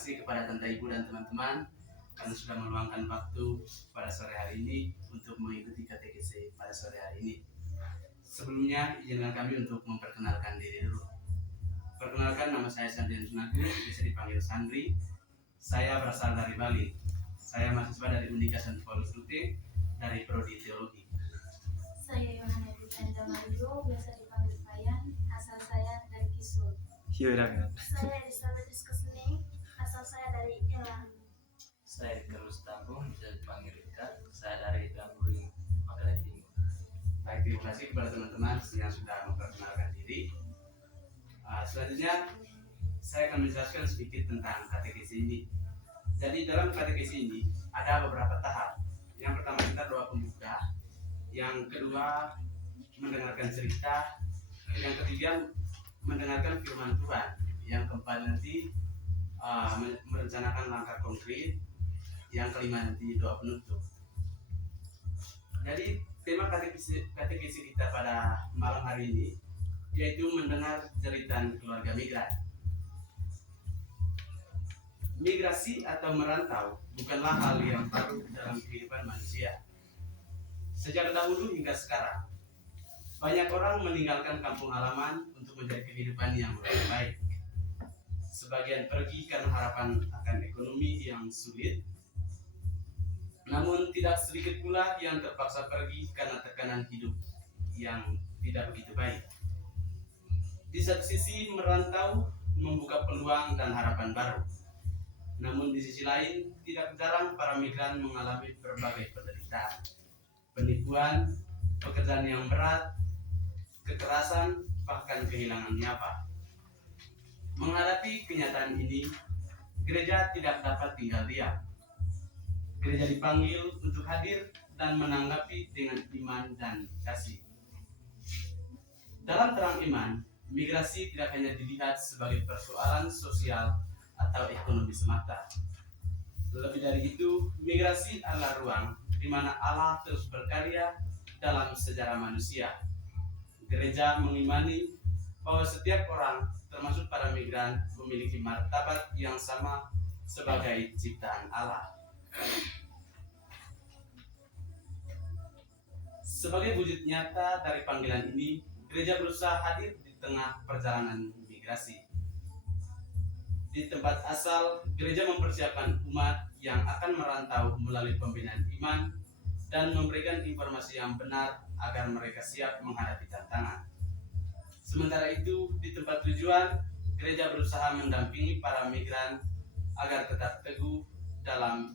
kasih kepada Tante Ibu dan teman-teman karena sudah meluangkan waktu pada sore hari ini untuk mengikuti katekese pada sore hari ini. Sebelumnya izinkan kami untuk memperkenalkan diri dulu. Perkenalkan, nama saya Sandrian Sunagung, bisa dipanggil Sandri. Saya berasal dari Bali. Saya mahasiswa dari Unika Santo Paulus Rute dari Prodi Teologi. Saya Yohana Dita Mario, biasa dipanggil Payan, asal saya dari Kisul. Saya Elizabeth Rizkosning, asal saya dari Ilang. Saya Carlos Tambung, bisa dipanggil Rika, saya dari Gamburi, Makassar Timur. Baik, terima kasih kepada teman-teman yang sudah memperkenalkan diri. Selanjutnya saya akan menjelaskan sedikit tentang katekesi ini. Jadi dalam katekesi ini ada beberapa tahap. Yang pertama kita doa pembuka, yang kedua mendengarkan cerita, yang ketiga mendengarkan firman Tuhan, yang keempat nanti merencanakan langkah konkret, yang kelima nanti doa penutup. Jadi tema katekesi kita pada malam hari ini yaitu mendengar jeritan keluarga migran. Migrasi atau merantau bukanlah hal yang baru dalam kehidupan manusia. Sejak dahulu hingga sekarang, banyak orang meninggalkan kampung halaman untuk mencari kehidupan yang lebih baik. Sebagian pergi karena harapan akan ekonomi yang sulit, namun tidak sedikit pula yang terpaksa pergi karena tekanan hidup yang tidak begitu baik. Di satu sisi merantau membuka peluang dan harapan baru. Namun di sisi lain tidak jarang para migran mengalami berbagai penderitaan, penipuan, pekerjaan yang berat, kekerasan, bahkan kehilangan nyawa. Menghadapi kenyataan ini, gereja tidak dapat tinggal diam. Gereja dipanggil untuk hadir dan menanggapi dengan iman dan kasih. Dalam terang iman, migrasi tidak hanya dilihat sebagai persoalan sosial atau ekonomi semata. Lebih dari itu, migrasi adalah ruang di mana Allah terus berkarya dalam sejarah manusia. Gereja mengimani bahwa setiap orang, termasuk para migran, memiliki martabat yang sama sebagai ciptaan Allah. Sebagai wujud nyata dari panggilan ini, gereja berusaha hadir di tengah perjalanan migrasi. Di tempat asal, gereja mempersiapkan umat yang akan merantau melalui pembinaan iman dan memberikan informasi yang benar agar mereka siap menghadapi tantangan. Sementara itu, di tempat tujuan, gereja berusaha mendampingi para migran agar tetap teguh dalam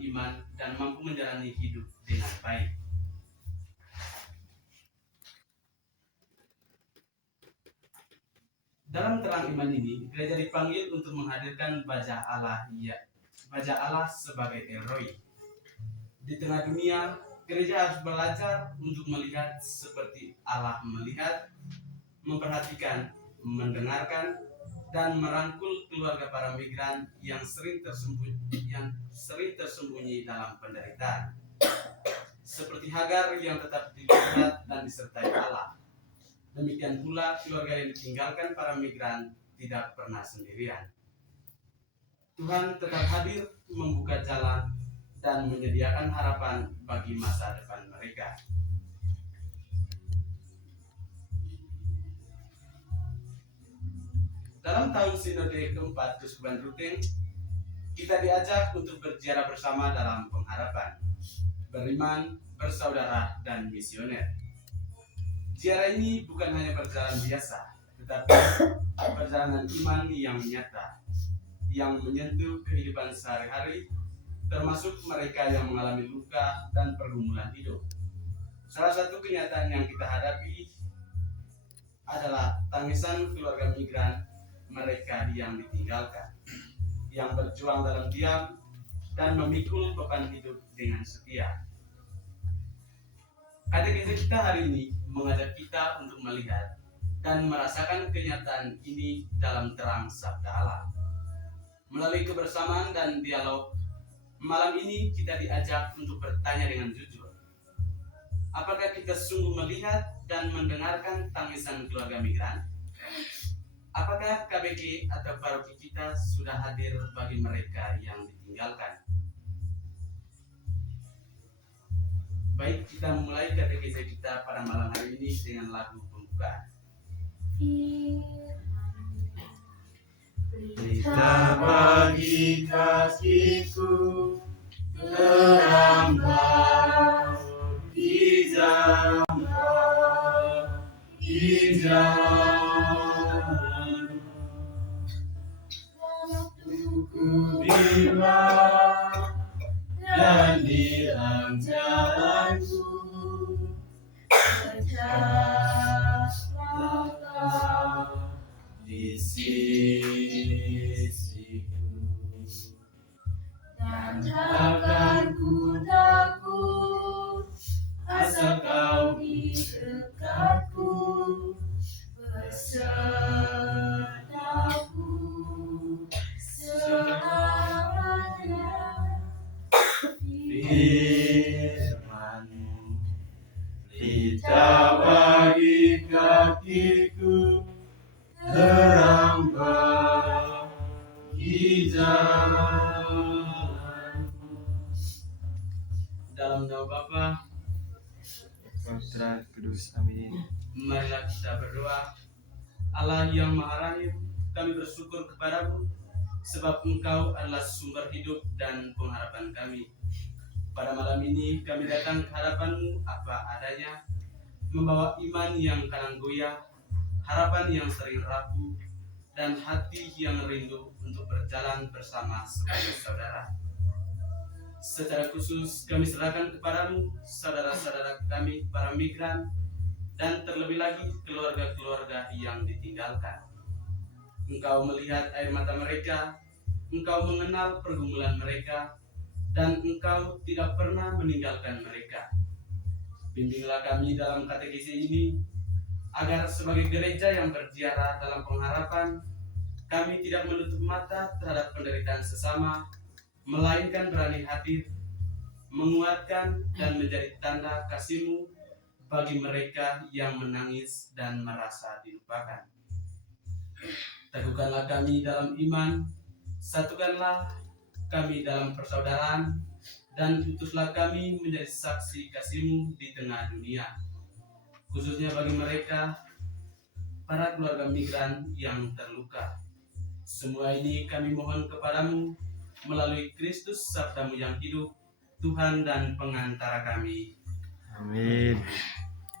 iman dan mampu menjalani hidup dengan baik. Dalam terang iman ini, gereja dipanggil untuk menghadirkan wajah Allah sebagai El Roi. Di tengah dunia, gereja harus belajar untuk melihat seperti Allah melihat, memperhatikan, mendengarkan, dan merangkul keluarga para migran yang sering tersembunyi dalam penderitaan. Seperti Hagar yang tetap dilihat dan disertai Allah. Demikian pula keluarga yang ditinggalkan para migran tidak pernah sendirian. Tuhan tetap hadir membuka jalan dan menyediakan harapan bagi masa depan mereka. Dalam tahun Sinode keempat Keuskupan Ruteng, kita diajak untuk berziarah bersama dalam pengharapan, beriman, bersaudara, dan misioner. Ziarah ini bukan hanya perjalanan biasa, tetapi perjalanan iman yang nyata, yang menyentuh kehidupan sehari-hari, termasuk mereka yang mengalami luka dan pergumulan hidup. Salah satu kenyataan yang kita hadapi adalah tangisan keluarga migran, mereka yang ditinggalkan, yang berjuang dalam diam dan memikul beban hidup dengan setia. Katekesi kita hari ini mengajak kita untuk melihat dan merasakan kenyataan ini dalam terang sabda Allah. Melalui kebersamaan dan dialog, malam ini kita diajak untuk bertanya dengan jujur. Apakah kita sungguh melihat dan mendengarkan tangisan keluarga migran? Apakah KBG atau paroki kita sudah hadir bagi mereka yang ditinggalkan. Baik, kita mulai katekese kita pada malam hari ini dengan lagu pembukaan. Berita bagi kakiku, terang bagi jalan, waktuku bimbang dan dirang jalanku, berjalanlah di sisiku, dan takkan ku takut asal kau di dekatku, besertaku selamanya. Firman-Mu pelita bagi kakiku, terang bagi jalanku. Dalam nama Bapa, Putra Kudus, amin. marilah kita berdoa. Allah yang Maha Rahim, kami bersyukur kepadamu sebab Engkau adalah sumber hidup dan pengharapan kami. Pada malam ini kami datang ke hadapan-Mu apa adanya, membawa iman yang kadang goyah, harapan yang sering rapuh, dan hati yang rindu untuk berjalan bersama sebagai saudara. Secara khusus kami serahkan kepadamu saudara-saudara kami para migran, dan terlebih lagi keluarga-keluarga yang ditinggalkan. Engkau melihat air mata mereka, Engkau mengenal pergumulan mereka, dan Engkau tidak pernah meninggalkan mereka. Bimbinglah kami dalam katekese ini, agar sebagai gereja yang berziarah dalam pengharapan, kami tidak menutup mata terhadap penderitaan sesama, melainkan berani hadir, menguatkan dan menjadi tanda kasih-Mu bagi mereka yang menangis dan merasa dilupakan. Teguhkanlah kami dalam iman, satukanlah kami dalam persaudaraan, dan utuslah kami menjadi saksi kasih-Mu di tengah dunia, khususnya bagi mereka, para keluarga migran yang terluka. Semua ini kami mohon kepadamu melalui Kristus sabda-Mu yang hidup, Tuhan dan pengantara kami. Amin.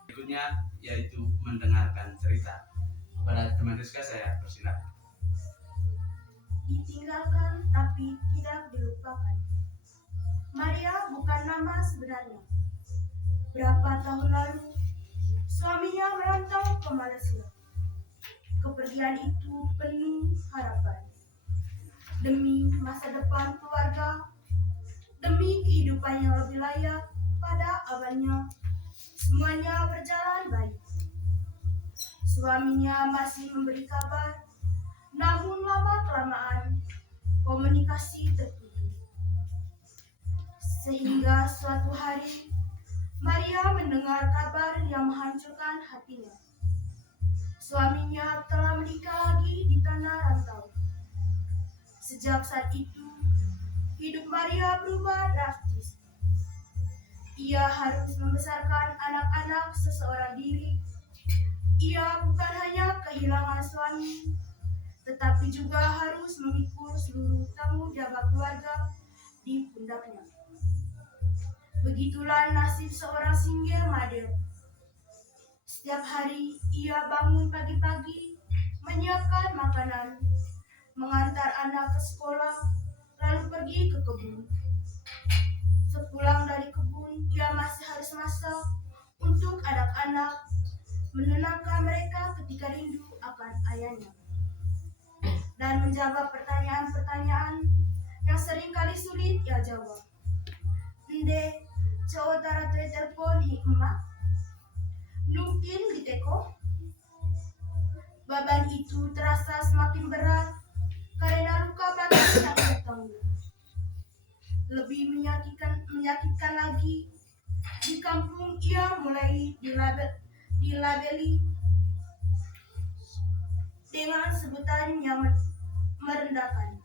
Berikutnya yaitu mendengarkan cerita. Kepada teman Rizka saya persilakan. Ditinggalkan tapi tidak dilupakan. Maria bukan nama sebenarnya. Berapa tahun lalu, suaminya merantau ke Malaysia. Kepergian itu penuh harapan. Demi masa depan keluarga, demi kehidupan yang lebih layak pada awalnya, semuanya berjalan baik. Suaminya masih memberi kabar, namun lama-kelamaan komunikasi terputus. Sehingga suatu hari, Maria mendengar kabar yang menghancurkan hatinya. Suaminya telah menikah lagi di tanah rantau. Sejak saat itu, hidup Maria berubah drastis. Ia harus membesarkan anak-anak seseorang diri. Ia bukan hanya kehilangan suami, tetapi juga harus memikul seluruh tanggung jawab keluarga di pundaknya. Begitulah nasib seorang single mother. Setiap hari ia bangun pagi-pagi, menyiapkan makanan, mengantar anak ke sekolah, lalu pergi ke kebun. Sepulang dari kebun, ia masih harus masak untuk anak-anak, menenangkan mereka ketika rindu akan ayahnya, dan menjawab pertanyaan-pertanyaan yang seringkali sulit ia jawab. Nde, cowok tara telepon hi emak? Mungkin diteko? Beban itu terasa semakin berat karena luka batin yang ia tanggung. Lebih menyakitkan lagi, di kampung ia mulai dilabeli dengan sebutan yang merendahkan.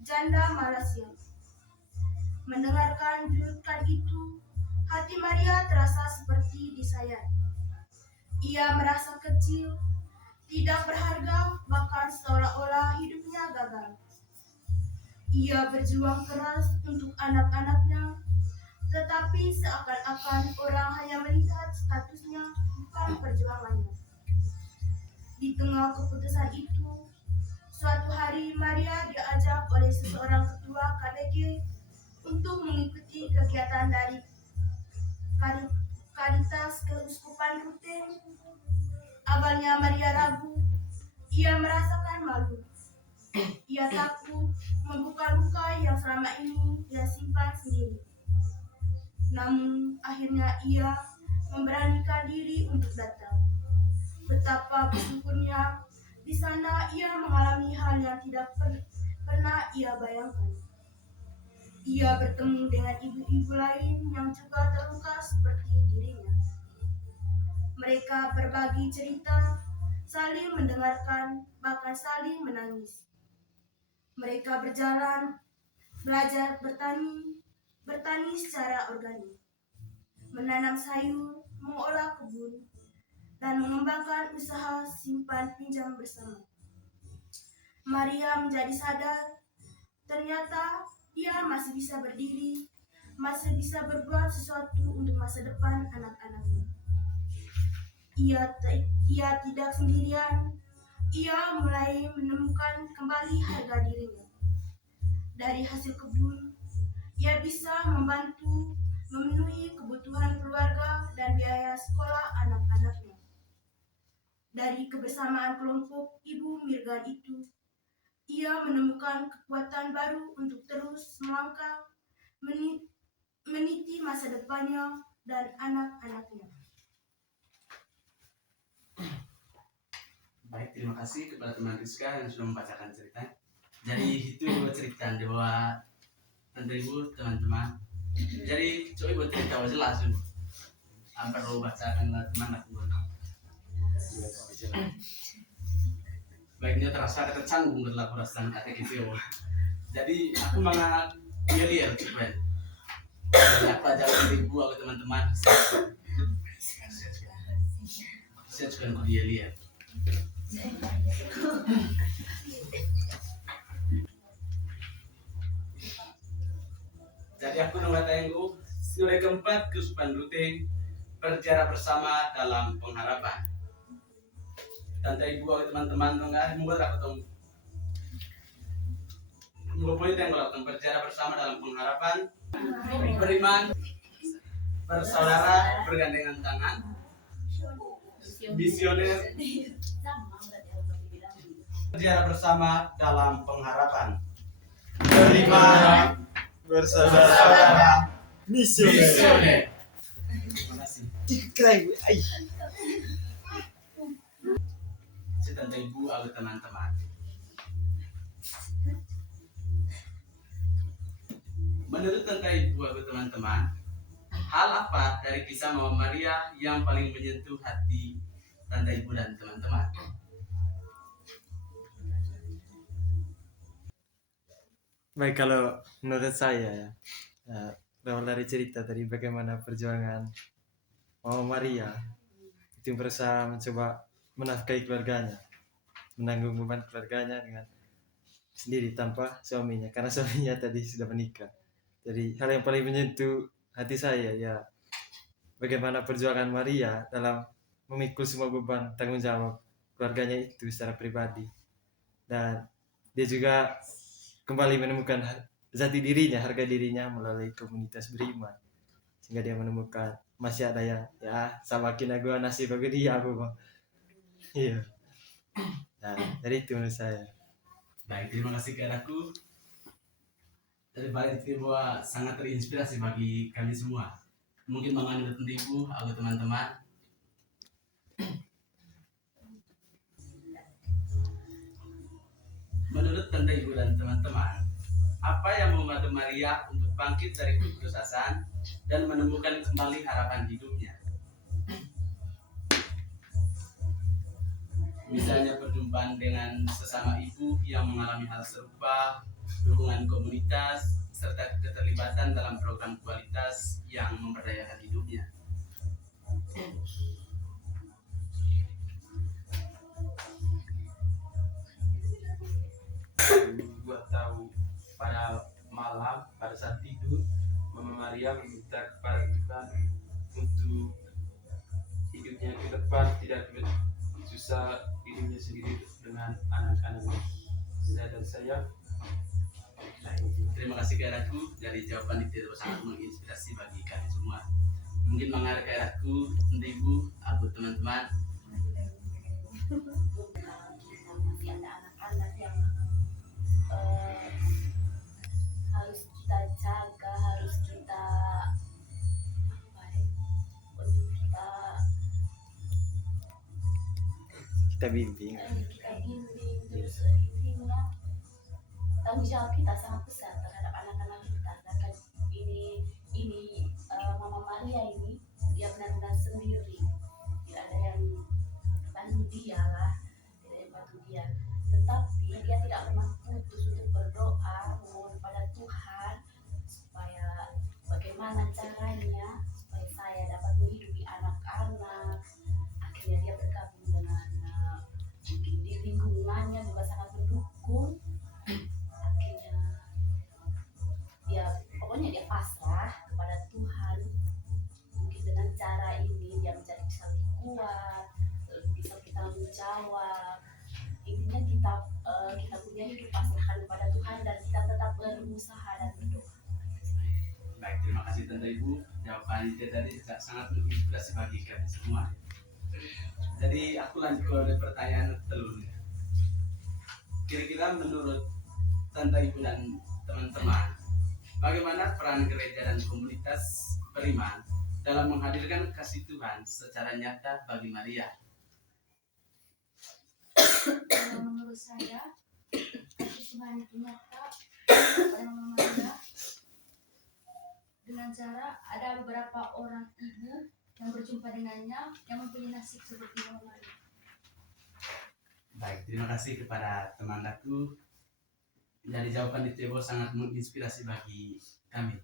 Janda Malaysia. Mendengarkan julukan itu, hati Maria terasa seperti disayat. Ia merasa kecil, tidak berharga, bahkan seolah-olah hidupnya gagal. Ia berjuang keras untuk anak-anaknya, tetapi seakan-akan orang hanya melihat statusnya, bukan perjuangannya. Di tengah keputusan itu, suatu hari Maria diajak oleh seseorang ketua KBG untuk mengikuti kegiatan dari Karitas Keuskupan Ruteng. Awalnya Maria ragu, ia merasakan malu. Ia takut membuka luka yang selama ini ia simpan sendiri. Namun akhirnya ia memberanikan diri untuk datang. Betapa bersyukurnya, di sana ia mengalami hal yang tidak pernah ia bayangkan. Ia bertemu dengan ibu-ibu lain yang juga terluka seperti dirinya. Mereka berbagi cerita, saling mendengarkan, bahkan saling menangis. Mereka berjalan, belajar bertani secara organik, menanam sayur, mengolah kebun, dan mengembangkan usaha simpan pinjam bersama. Maria menjadi sadar, ternyata dia masih bisa berdiri, masih bisa berbuat sesuatu untuk masa depan anak-anaknya. Ia tidak sendirian. Ia mulai menemukan kembali harga dirinya. Dari hasil kebun, ia bisa membantu memenuhi kebutuhan keluarga dan biaya sekolah anak-anaknya. Dari kebersamaan kelompok Ibu Mirgan itu, ia menemukan kekuatan baru untuk terus melangkah, meniti masa depannya dan anak-anaknya. Baik, terima kasih kepada teman Rizka yang sudah membacakan cerita. Jadi itu cerita di bawah Tante Ibu, teman-teman. Jadi coba buat cerita jelas dulu. Apa perlu bacakan teman aku. Baiknya terasa kata canggung adalah perasaan kata itu. Jadi aku malah dia coba. Apa jalan Ibu atau teman-teman? Saya juga dia lihat. Jadi aku mengatakan nilai keempat Keuskupan Ruteng berjarak bersama dalam pengharapan. Tante Ibu atau teman-teman enggak membuat aku tahu. Poin yang melakukan berjarak bersama dalam pengharapan, beriman, bersaudara, bergandengan tangan, misioner, berjarak bersama dalam pengharapan, beriman, bersaudara, misioner. Terima kasih. Si Tante Ibu atau teman-teman. Menurut Tante Ibu atau teman-teman, hal apa dari kisah Mama Maria yang paling menyentuh hati Tante Ibu dan teman-teman? Baik, kalau menurut saya berawal dari cerita tadi bagaimana perjuangan Mama Maria itu berusaha mencoba menafkahi keluarganya, menanggung beban keluarganya dengan sendiri tanpa suaminya, karena suaminya tadi sudah menikah. Jadi hal yang paling menyentuh hati saya ya bagaimana perjuangan Maria dalam memikul semua beban tanggung jawab keluarganya itu secara pribadi, dan dia juga kembali menemukan jati dirinya, harga dirinya melalui komunitas beriman, sehingga dia menemukan masih ada ya samakin aku nasib aku dia aku bang. Iya. Nah, dari itu menurut saya. Baik, terima kasih kepadaku. Dari balik itu bahwa sangat terinspirasi bagi kami semua. Mungkin mengenai Tante Ibu atau teman-teman. Menurut Tante Ibu dan teman-teman, apa yang membantu Maria untuk bangkit dari keputusasaan dan menemukan kembali harapan hidupnya? Misalnya perjumpaan dengan sesama ibu yang mengalami hal serupa, dukungan komunitas, serta keterlibatan dalam program kualitas yang memberdayakan hidupnya. Gua tahu pada malam pada saat tidur Mama Maria meminta kepada Tuhan untuk hidupnya ke depan tidak susah hidupnya sendiri dengan anak-anaknya. Dan saya Terima kasih Kairaku, dari jawaban itu sangat menginspirasi bagi kami semua. Mungkin mengarah Kairaku, ibu, aku teman-teman. Masih ada anak-anak yang harus kita jaga, harus kita untuk Kita bimbing. kita bimbing. Terus intinya tanggung jawab kita sangat besar terhadap anak-anak kita, karena ini Mama Maria ini dia benar-benar sendiri, tidak ada yang bantu dia lah, tidak ada yang bantu dia, tetapi dia tidak pernah putus untuk berdoa mohon pada Tuhan supaya bagaimana caranya supaya saya dapat menghidupi anak-anak. Akhirnya dia bergabung dengan mungkin di lingkungannya juga sangat mendukung. Akhirnya pokoknya dia pasrah kepada Tuhan. Mungkin dengan cara ini dia menjadi bisa lebih kuat, lebih bisa bertanggung jawab. Intinya kita punya hidup pasrahkan kepada Tuhan dan kita tetap berusaha dan berdoa. Baik, terima kasih Tante Ibu. Jawaban itu tadi sangat menginspirasi bagi kami semua. Jadi aku lanjut ke pertanyaan telurnya. Kira-kira menurut Tante Ibu dan teman-teman, bagaimana peran gereja dan komunitas beriman dalam menghadirkan kasih Tuhan secara nyata bagi Maria? Menurut saya, kasih Tuhan itu nyata pada Mama Maria dengan cara ada beberapa orang ibu yang berjumpa dengannya yang mempunyai nasib seperti Mama Maria. Baik, terima kasih kepada teman aku. Dari jawaban itu sangat menginspirasi bagi kami.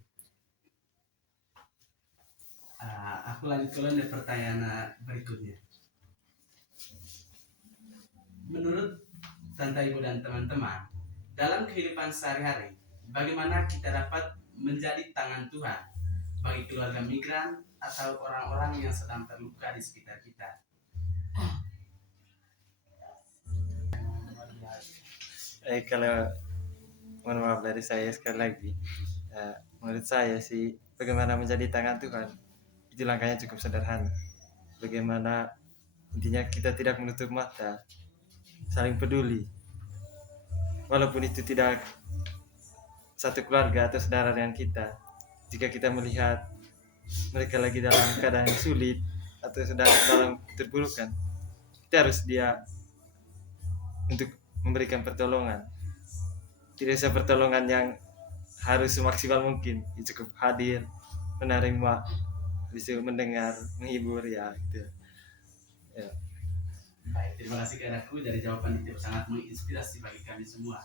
Aku lanjut ke pertanyaan berikutnya. Menurut Tante Ibu dan teman-teman, dalam kehidupan sehari-hari, bagaimana kita dapat menjadi tangan Tuhan bagi keluarga migran atau orang-orang yang sedang terluka di sekitar kita? Kalau mohon maaf dari saya sekali lagi, menurut saya sih bagaimana menjadi tangan Tuhan itu langkahnya cukup sederhana. Bagaimana intinya kita tidak menutup mata, saling peduli, walaupun itu tidak satu keluarga atau saudara dengan kita. Jika kita melihat mereka lagi dalam keadaan sulit atau sedang dalam terpurukan, kita harus dia untuk memberikan pertolongan. Tidak usah pertolongan yang harus semaksimal mungkin, cukup hadir, menerima, bisa mendengar, menghibur ya gitu. Ya. Baik, terima kasih Kairaku, dari jawaban itu sangat menginspirasi bagi kami semua.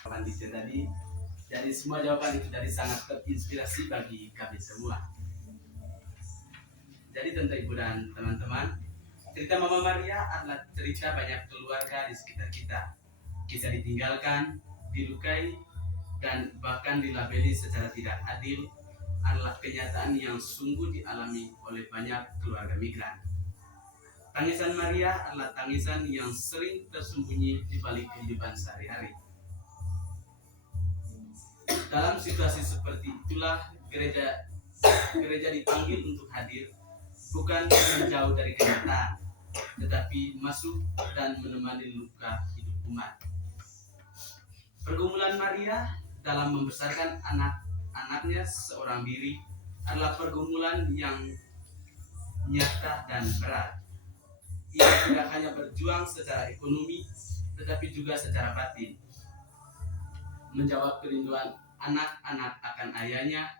Jawaban itu tadi, dari semua jawaban itu dari sangat terinspirasi bagi kami semua. Jadi Tante Ibu dan teman-teman, cerita Mama Maria adalah cerita banyak keluarga di sekitar kita. Kisah ditinggalkan, dilukai, dan bahkan dilabeli secara tidak adil adalah kenyataan yang sungguh dialami oleh banyak keluarga migran. Tangisan Maria adalah tangisan yang sering tersembunyi di balik kehidupan sehari-hari. Dalam situasi seperti itulah gereja dipanggil untuk hadir, bukan menjauh dari kenyataan, tetapi masuk dan menemani luka hidup umat. Pergumulan Maria dalam membesarkan anak-anaknya seorang diri adalah pergumulan yang nyata dan berat. Ia tidak hanya berjuang secara ekonomi, tetapi juga secara batin. Menjawab kerinduan anak-anak akan ayahnya,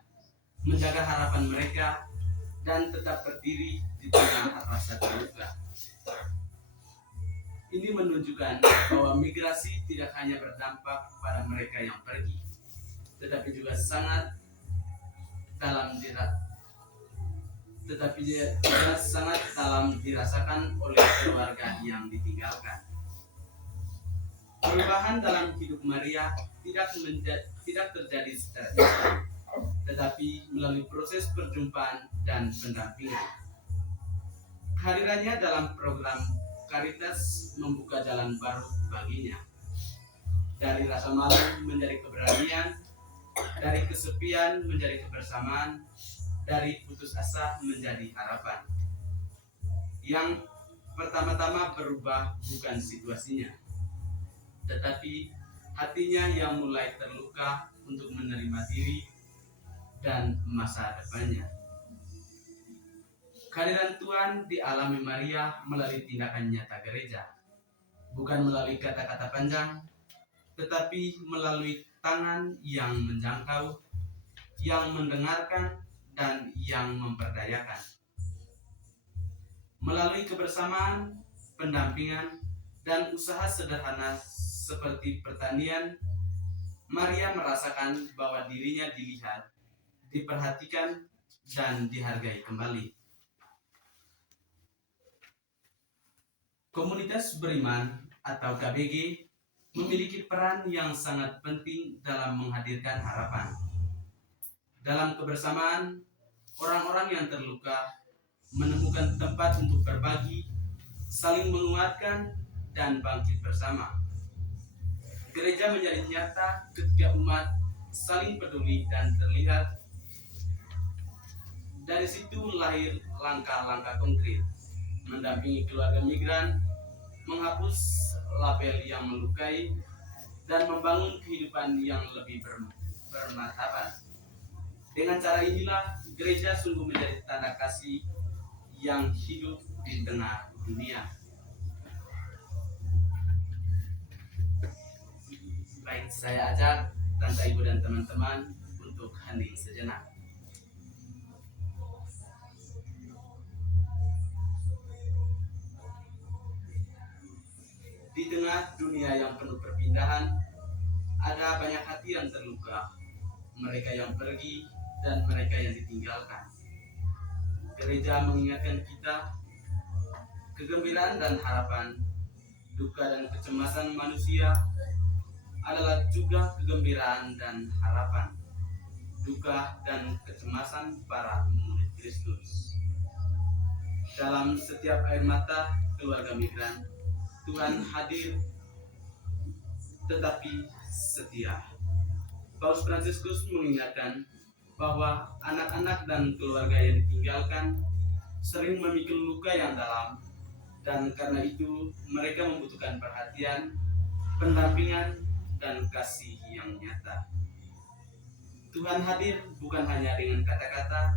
menjaga harapan mereka, dan tetap berdiri di tengah rasa terluka. Ini menunjukkan bahwa migrasi tidak hanya berdampak pada mereka yang pergi, tetapi juga sangat dalam dirasakan oleh keluarga yang ditinggalkan. Perubahan dalam hidup Maria tidak terjadi secara instan, tetapi melalui proses perjumpaan dan pendampingan. Kehadirannya dalam program Caritas membuka jalan baru baginya. Dari rasa malu menjadi keberanian, dari kesepian menjadi kebersamaan, dari putus asa menjadi harapan. Yang pertama-tama berubah bukan situasinya, tetapi hatinya yang mulai terluka untuk menerima diri dan masa depannya. Kehadiran Tuhan dialami Maria melalui tindakan nyata gereja, bukan melalui kata-kata panjang, tetapi melalui tangan yang menjangkau, yang mendengarkan, dan yang memperdayakan. Melalui kebersamaan, pendampingan, dan usaha sederhana seperti pertanian, Maria merasakan bahwa dirinya dilihat, diperhatikan, dan dihargai kembali. Komunitas beriman atau KBG memiliki peran yang sangat penting dalam menghadirkan harapan. Dalam kebersamaan, orang-orang yang terluka menemukan tempat untuk berbagi, saling menguatkan, dan bangkit bersama. Gereja menjadi nyata ketika umat saling peduli dan terlihat. Dari situ lahir langkah-langkah konkret, mendampingi keluarga migran, menghapus label yang melukai, dan membangun kehidupan yang lebih bermartabat. Dengan cara inilah gereja sungguh menjadi tanda kasih yang hidup di tengah dunia. Baik, saya ajak Tante Ibu dan teman-teman untuk hening sejenak. Di tengah dunia yang penuh perpindahan, ada banyak hati yang terluka, mereka yang pergi dan mereka yang ditinggalkan. Gereja mengingatkan kita, kegembiraan dan harapan, duka dan kecemasan manusia adalah juga kegembiraan dan harapan, duka dan kecemasan para murid Kristus. Dalam setiap air mata keluarga migran, Tuhan hadir tetapi setia. Paus Fransiskus mengingatkan bahwa anak-anak dan keluarga yang ditinggalkan sering memikul luka yang dalam, dan karena itu mereka membutuhkan perhatian, pendampingan, dan kasih yang nyata. Tuhan hadir bukan hanya dengan kata-kata,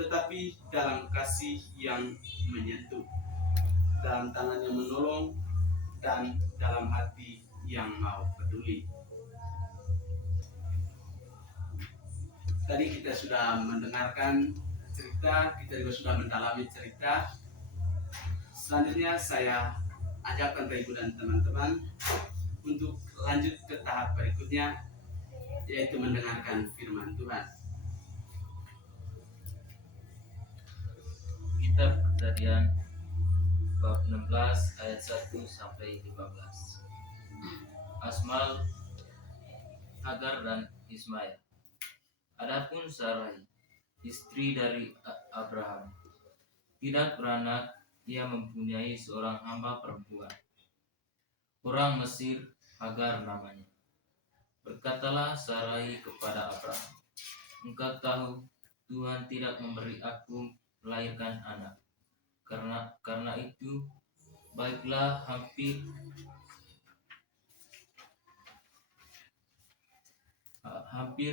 tetapi dalam kasih yang menyentuh, dalam tangan yang menolong, dan dalam hati yang mau peduli. Tadi kita sudah mendengarkan cerita, kita juga sudah mendalami cerita. Selanjutnya saya ajak Tante Ibu dan teman-teman untuk lanjut ke tahap berikutnya, yaitu mendengarkan firman Tuhan. Kitab Kejadian bab 16 ayat 1 sampai 15. Asmal, Hagar dan Ismail. Adapun Sarai, istri dari Abraham, tidak beranak, ia mempunyai seorang hamba perempuan, orang Mesir, Hagar namanya. Berkatalah Sarai kepada Abraham, engkau tahu Tuhan tidak memberi aku melahirkan anak. Karena itu, baiklah hampir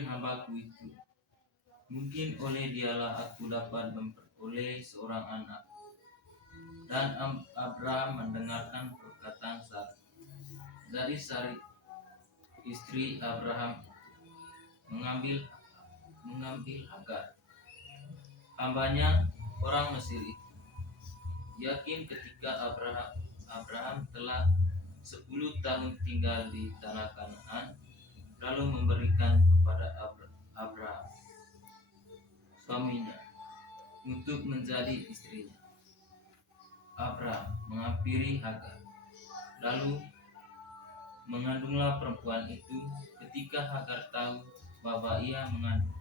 hambaku itu. Mungkin oleh dialah aku dapat memperoleh seorang anak. Dan Abraham mendengarkan perkataan Sarai. Jadi Sarai, istri Abraham, mengambil Hagar, hambanya, orang Mesir itu. Yakin ketika Abraham telah 10 tahun tinggal di tanah Kanaan, lalu memberikan kepada Abraham suaminya untuk menjadi istrinya. Abraham menghampiri Hagar, lalu mengandunglah perempuan itu. Ketika Hagar tahu bahwa ia mengandung,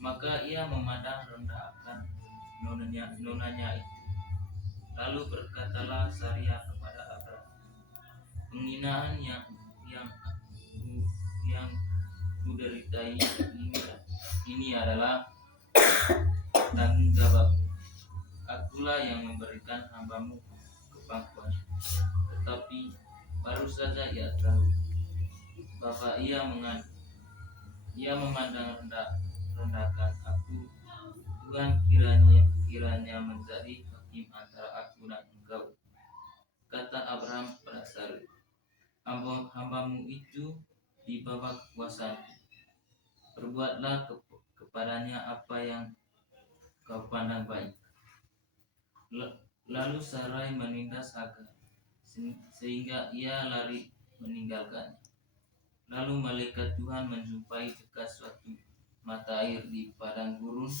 maka ia memandang rendah akan nonanya itu. Lalu berkatalah Saria kepada Abraham, penghinaan yang kuderitai ini adalah tanggung jawabmu. Akulah yang memberikan hambamu ke pangkuan. Tetapi baru saja ia tahu bahwa ia mengandung. Ia memandang rendahkan aku. Tuhan kiranya menjadi hakim antara aku dan engkau. Kata Abraham pada Sarai, hambamu itu di bawah kekuasaanku. Perbuatlah kepadanya apa yang kau pandang baik. Lalu Sarai menindas Hagar sehingga ia lari meninggalkannya. Lalu malaikat Tuhan menjumpai dekat suatu mata air di padang gurun,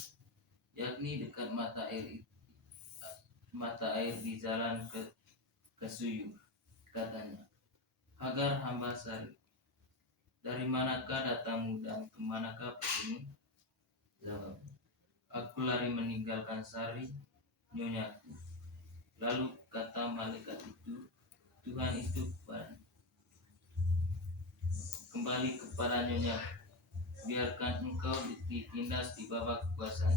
yakni dekat mata air di jalan ke Suyur. Katanya, Hagar hamba Sarai, dari manakah datangmu dan kemanakah pergimu? Jawab, aku lari meninggalkan Sarai, nyonyaku. Lalu kata malaikat itu, Tuhan itu kepadanya, kembali kepada nyonya, biarkan engkau ditindas di bawah kekuasaan.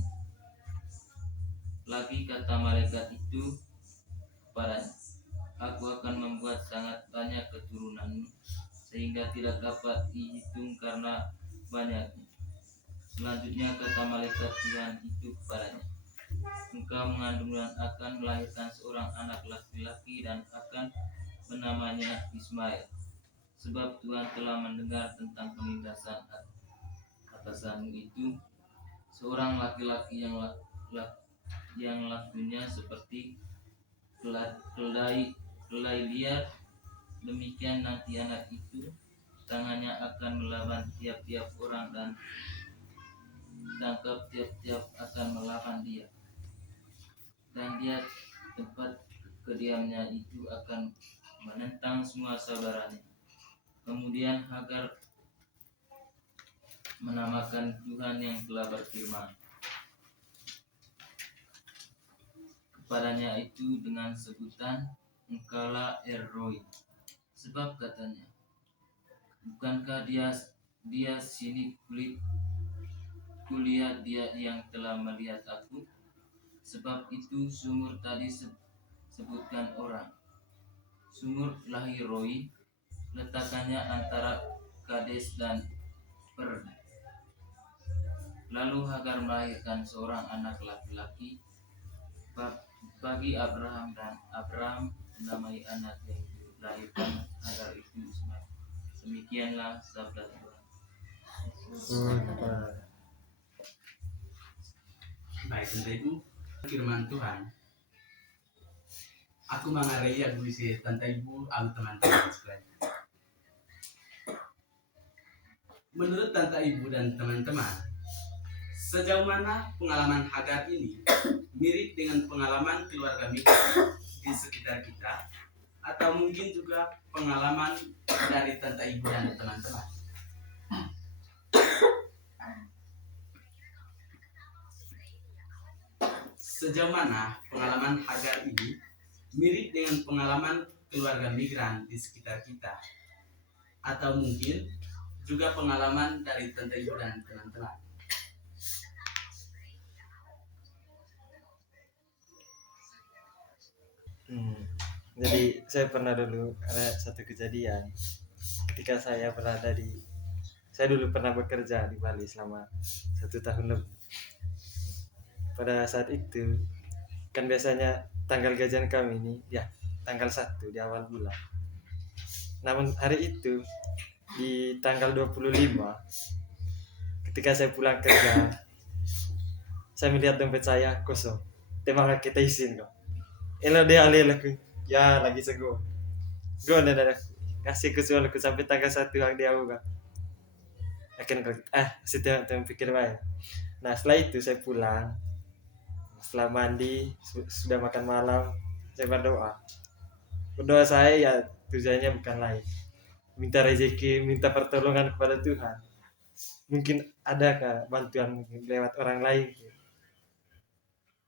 Lagi kata malaikat itu kepadanya, aku akan membuat sangat banyak keturunanmu, sehingga tidak dapat dihitung karena banyaknya. Selanjutnya kata malaikat Tuhan itu kepadanya, engkau mengandung dan akan melahirkan seorang anak laki-laki dan akan menamanya Ismail. Sebab Tuhan telah mendengar tentang penindasan atasanmu itu, seorang laki-laki yang lakunya seperti keledai liar. Demikian nanti anak itu tangannya akan melawan tiap-tiap orang dan tangkap tiap-tiap akan melawan dia. Dan dia tempat kediamnya itu akan menentang semua saudaranya. Kemudian Hagar menamakan Tuhan yang telah berfirman kepadanya itu dengan sebutan engkaulah El-Roi. Sebab katanya, bukankah dia sini kulihat dia yang telah melihat aku? Sebab itu sumur tadi sebutkan orang. Sumur Lahiroi, letakkannya antara Kades dan Per. Lalu Hagar melahirkan seorang anak laki-laki bagi Abraham, dan Abraham menamai anak yang dilahirkan Hagar itu Ismail. Demikianlah sabda Tuhan. Baik, Bapak Ibu, firman Tuhan. Aku mengarai aku isi Tante Ibu, aku teman-teman sekalian. Menurut Tante Ibu dan teman-teman, sejauh mana pengalaman Hagar ini mirip dengan pengalaman keluarga migran di sekitar kita, atau mungkin juga pengalaman dari Tante Ibu dan teman-teman? Sejauh mana pengalaman Hagar ini mirip dengan pengalaman keluarga migran di sekitar kita, atau mungkin juga pengalaman dari Tante Ibu dan teman-teman? Jadi saya pernah dulu ada satu kejadian ketika saya dulu pernah bekerja di Bali selama 1 tahun lebih. Pada saat itu kan biasanya tanggal gajian kami ini ya tanggal 1 di awal bulan. Namun hari itu di tanggal 25 ketika saya pulang kerja, saya melihat dompet saya kosong, tema kita isin kok. Elo dia alih aku. Ya lagi sego. Gue ada kasih ke soalku sampai tanggal 1 yang dia aku kan. Akan setiap pikir baik. Nah setelah itu saya pulang. Setelah mandi sudah makan malam, saya berdoa. Berdoa saya ya tujuannya bukan lain. Minta rezeki, minta pertolongan kepada Tuhan. Mungkin adakah bantuan lewat orang lain.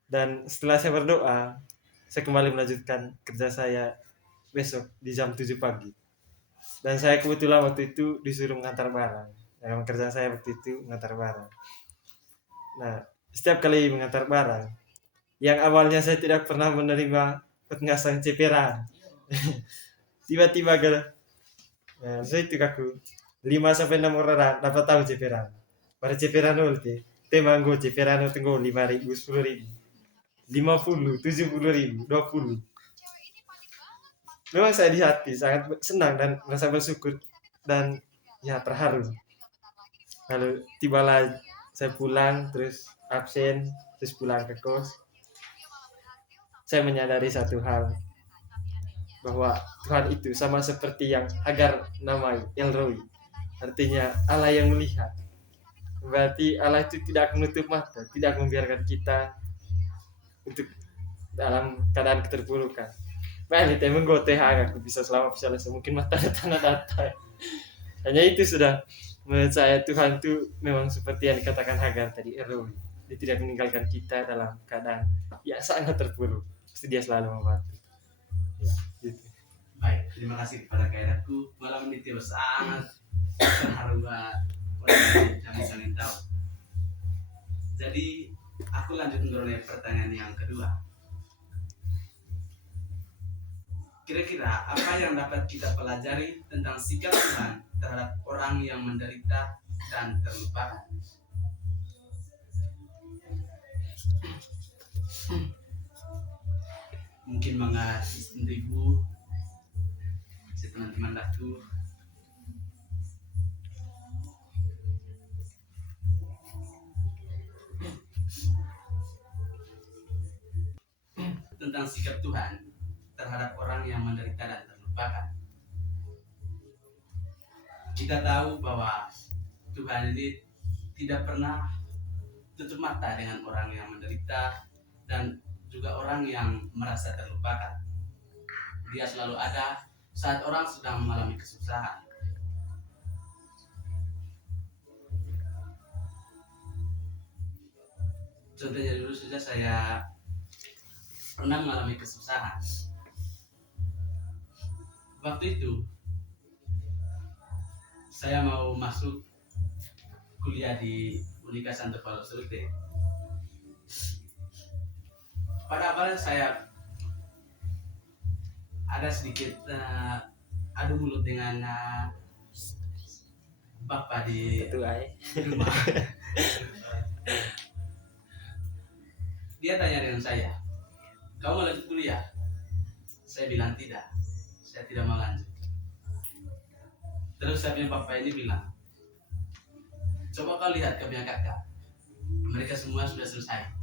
Dan setelah saya berdoa, saya kembali melanjutkan kerja saya besok di jam 7 pagi. Dan saya kebetulan waktu itu disuruh mengantar barang. Dalam kerjaan saya waktu itu mengantar barang. Nah, setiap kali mengantar barang, yang awalnya saya tidak pernah menerima pengasan ceperan. Tiba-tiba nah, saya itu aku 5-6 orang dapat tahu ceperan. Pada ceperan ulti, temanggo ceperan tenggo 5.000, 10.000, 50, 70.000, 20. Memang saya di hati sangat senang dan merasa bersyukur dan ya terharu. Lalu tibalah saya pulang terus absen terus pulang ke kos. Saya menyadari satu hal bahwa Tuhan itu sama seperti yang Hagar namai El Roi, artinya Allah yang melihat. Berarti Allah itu tidak menutup mata, tidak membiarkan kita untuk dalam keadaan keterpurukan. Baik, temen gue aku bisa selama bisa mungkin mata tanah data. Hanya itu sudah menurut saya Tuhan itu memang seperti yang dikatakan Hagar tadi, El Roi. Dia tidak meninggalkan kita dalam keadaan ya sangat terpuruk. Pasti dia selalu membantu. Ya, gitu. Baik, terima kasih kepada kairatku. Malam ini Tio sangat terharu orang yang saling tahu. Jadi aku lanjut mengenai pertanyaan yang kedua. Kira-kira apa yang dapat kita pelajari tentang sikap Tuhan terhadap orang yang menderita dan terlupakan? Mungkin mga istribu, si teman-teman datu. Tentang sikap Tuhan terhadap orang yang menderita dan terlupakan. Kita tahu bahwa Tuhan ini tidak pernah tutup mata dengan orang yang menderita dan juga orang yang merasa terlupakan. Dia selalu ada saat orang sedang mengalami kesusahan. Contohnya dulu saja saya pernah mengalami kesusahan. Waktu itu saya mau masuk kuliah di Unika Santo Paulo Surte. Pada awalnya saya ada sedikit adu mulut dengan bapak di rumah. Dia tanya dengan saya, "Kamu mau lanjut kuliah?" Saya bilang tidak, saya tidak mau lanjut. Terus saya punya bapak ini bilang, "Coba kau lihat kau punya kakak, mereka semua sudah selesai.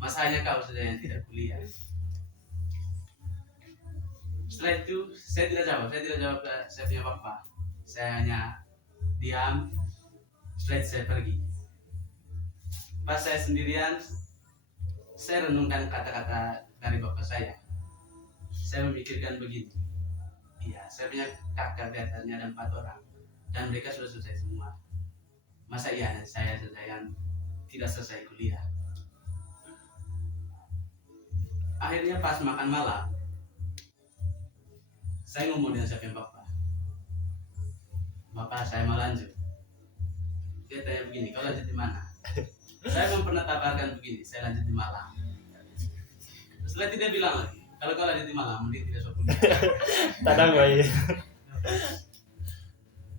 Masa hanya kau saja yang tidak kuliah?" Setelah itu saya tidak jawab ke saya punya bapak. Saya hanya diam. Setelah itu saya pergi. Pas saya sendirian, saya renungkan kata-kata dari bapak saya. Saya memikirkan begini. Iya, saya punya kakak di atasnya ada 4 orang dan mereka sudah selesai semua. Masa iya saya saja yang tidak selesai kuliah? Akhirnya pas makan malam, saya ngomong dengan siapa yang bapak. Bapak, saya mau lanjut. Dia tanya begini, kau lanjut di mana? Saya belum pernah tawarkan begini, saya lanjut di Malang. Setelah itu dia bilang lagi, kalau kau lanjut di Malang, mending tidak usah kuliah. Tadang baik.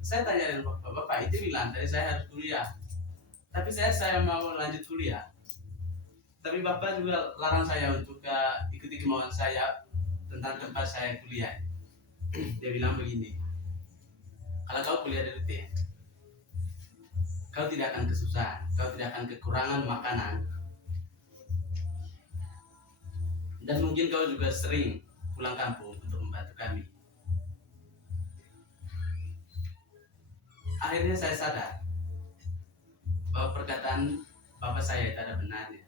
Saya tanya dengan bapak itu bilang tadi saya harus kuliah. Tapi saya mau lanjut kuliah. Tapi bapak juga larang saya untuk ikuti kemauan saya tentang tempat saya kuliah. Dia bilang begini, kalau kau kuliah di UT, kau tidak akan kesusahan, kau tidak akan kekurangan makanan. Dan mungkin kau juga sering pulang kampung untuk membantu kami. Akhirnya saya sadar bahwa perkataan bapak saya tidak ada benarnya.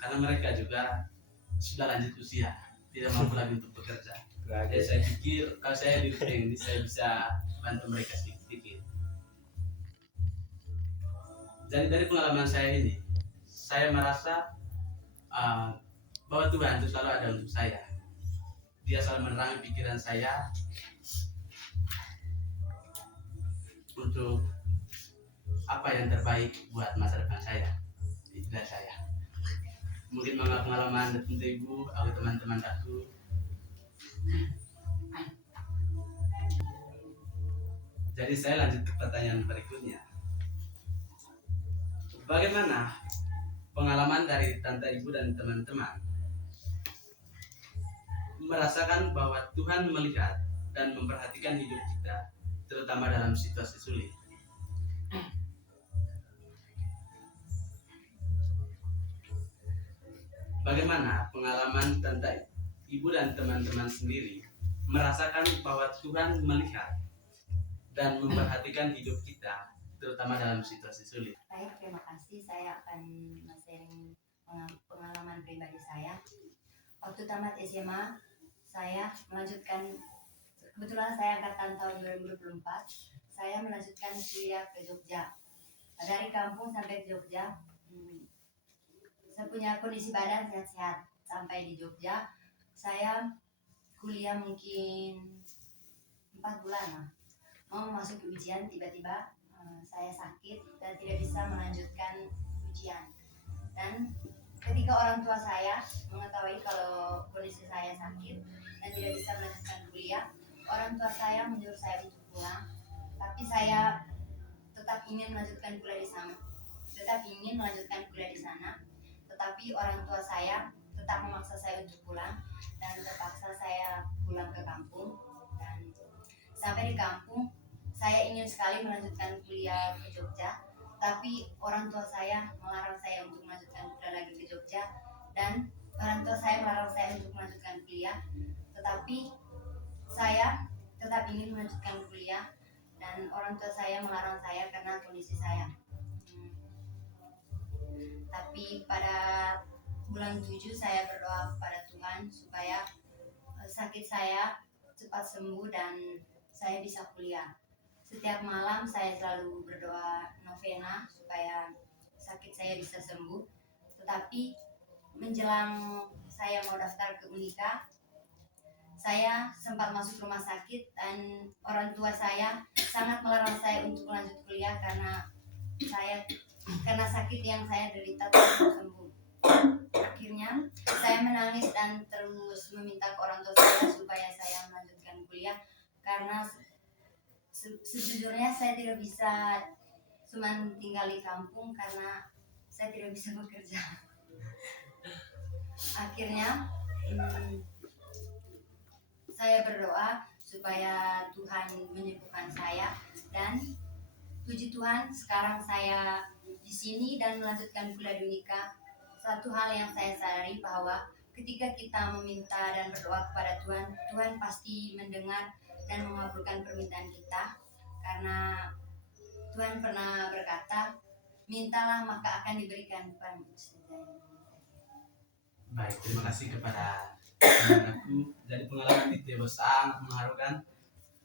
Karena mereka juga sudah lanjut usia, tidak mampu lagi untuk bekerja. Jadi saya pikir kalau saya di rumah ini saya bisa bantu mereka sedikit-sedikit. Jadi dari pengalaman saya ini, saya merasa bahwa Tuhan itu selalu ada untuk saya. Dia selalu menerangi pikiran saya untuk apa yang terbaik buat masa depan saya. Itulah saya. Mungkin pengalaman tentu ibu, aku teman-teman aku. Jadi saya lanjut ke pertanyaan berikutnya. Bagaimana pengalaman dari tante ibu dan teman-teman merasakan bahwa Tuhan melihat dan memperhatikan hidup kita, terutama dalam situasi sulit? Bagaimana pengalaman tante ibu dan teman-teman sendiri merasakan bahwa Tuhan melihat dan memperhatikan hidup kita, terutama dalam situasi sulit? Baik, terima kasih. Saya akan sharing pengalaman pribadi saya. Waktu tamat SMA, saya melanjutkan, kebetulan saya angkatan tahun 2024, saya melanjutkan kuliah ke Jogja. Dari kampung sampai ke Jogja, saya punya kondisi badan sehat-sehat. Sampai di Jogja, saya kuliah mungkin 4 bulan lah. Mau masuk ujian, tiba-tiba saya sakit dan tidak bisa melanjutkan ujian. Dan ketika orang tua saya mengetahui kalau kondisi saya sakit dan tidak bisa melanjutkan kuliah, orang tua saya menyuruh saya untuk pulang. Tapi saya tetap ingin melanjutkan kuliah di sana. Tetapi orang tua saya tetap memaksa saya untuk pulang, dan terpaksa saya pulang ke kampung. Dan sampai di kampung, saya ingin sekali melanjutkan kuliah ke Jogja, tapi orang tua saya melarang saya untuk melanjutkan kuliah lagi ke Jogja, dan orang tua saya melarang saya untuk melanjutkan kuliah. Tetapi saya tetap ingin melanjutkan kuliah, dan orang tua saya melarang saya karena kondisi saya. Tapi pada bulan 7 saya berdoa kepada Tuhan supaya sakit saya cepat sembuh dan saya bisa kuliah. Setiap malam saya selalu berdoa novena supaya sakit saya bisa sembuh. Tetapi menjelang saya mau daftar ke Unika, saya sempat masuk rumah sakit dan orang tua saya sangat melarang saya untuk lanjut kuliah karena sakit yang saya derita tidak sembuh. Akhirnya saya menangis dan terus meminta ke orang tua saya supaya saya melanjutkan kuliah, karena sejujurnya saya tidak bisa cuma tinggal di kampung karena saya tidak bisa bekerja. Akhirnya saya berdoa supaya Tuhan menyembuhkan saya, dan puji Tuhan sekarang saya di sini dan melanjutkan kuliah di Unika. Satu hal yang saya sadari bahwa ketika kita meminta dan berdoa kepada Tuhan, Tuhan pasti mendengar dan mengabulkan permintaan kita, karena Tuhan pernah berkata, mintalah maka akan diberikan kepadamu. Baik, terima kasih kepada teman-temanku. Jadi pengalaman itu sangat mengharukan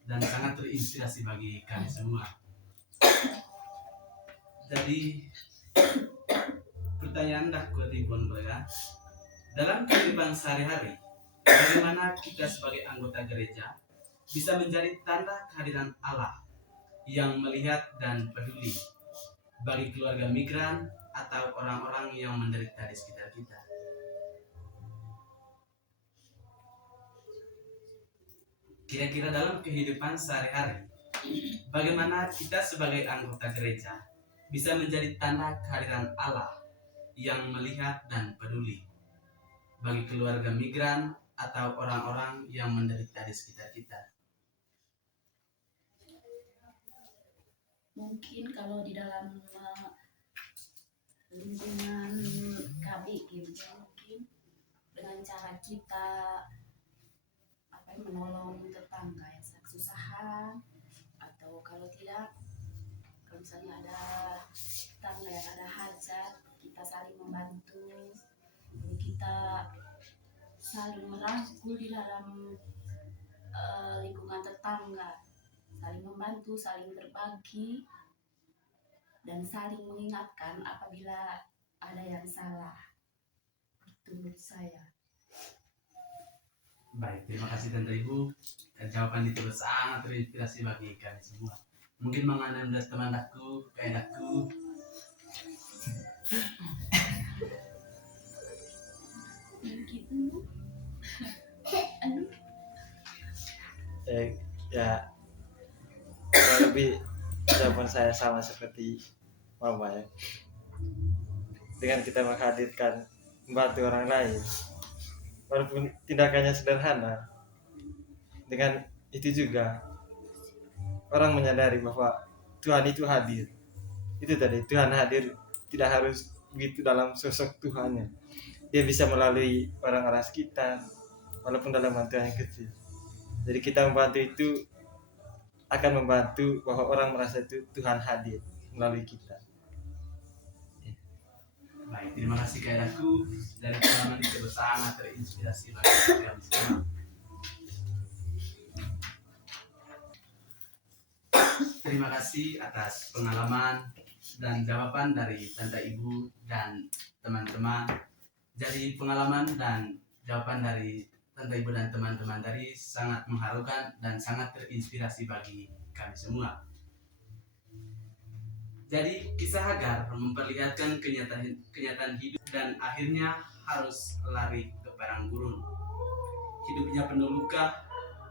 dan sangat terinspirasi bagi kami semua. Jadi pertanyaan dah ku timbun mereka. Dalam kehidupan sehari-hari, bagaimana kita sebagai anggota gereja bisa menjadi tanda kehadiran Allah yang melihat dan peduli bagi keluarga migran atau orang-orang yang menderita di sekitar kita? Kira-kira dalam kehidupan sehari-hari, bagaimana kita sebagai anggota gereja bisa menjadi tanda kehadiran Allah yang melihat dan peduli bagi keluarga migran atau orang-orang yang menderita di sekitar kita? Mungkin kalau di dalam lingkungan KB gitu, mungkin dengan cara kita menolong tetangga yang sedang kesusahan, atau kalau tidak, kalau misalnya ada tetangga yang ada hajat, kita saling membantu. Jadi kita saling merangkul di dalam lingkungan tetangga, saling membantu, saling berbagi, dan saling mengingatkan apabila ada yang salah. Itu menurut saya. Baik, terima kasih Tante Ibu. Jawaban itu sangat terinspirasi bagi kami semua. Mungkin mengenai teman aku, kayak aku. Gitu. Ya kurang lebih jawaban saya sama seperti Mama ya. Dengan kita menghadirkan membantu orang lain, walaupun tindakannya sederhana, dengan itu juga orang menyadari bahwa Tuhan itu hadir. Itu tadi, Tuhan hadir tidak harus begitu dalam sosok Tuhannya. Dia bisa melalui orang-orang sekitar, walaupun dalam bantuan yang kecil. Jadi kita membantu itu akan membantu bahwa orang merasa itu Tuhan hadir melalui kita. Baik, terima kasih kehadiranku. Dari pengalaman itu sangat terinspirasi bagi kami semua. Terima kasih atas pengalaman dan jawaban dari Tante Ibu dan teman-teman. Jadi pengalaman dan jawaban dari Tante Ibu dan teman-teman tadi sangat mengharukan dan sangat terinspirasi bagi kami semua. Jadi kisah Hagar memperlihatkan kenyataan hidup dan akhirnya harus lari ke padang gurun. Hidupnya penuh luka,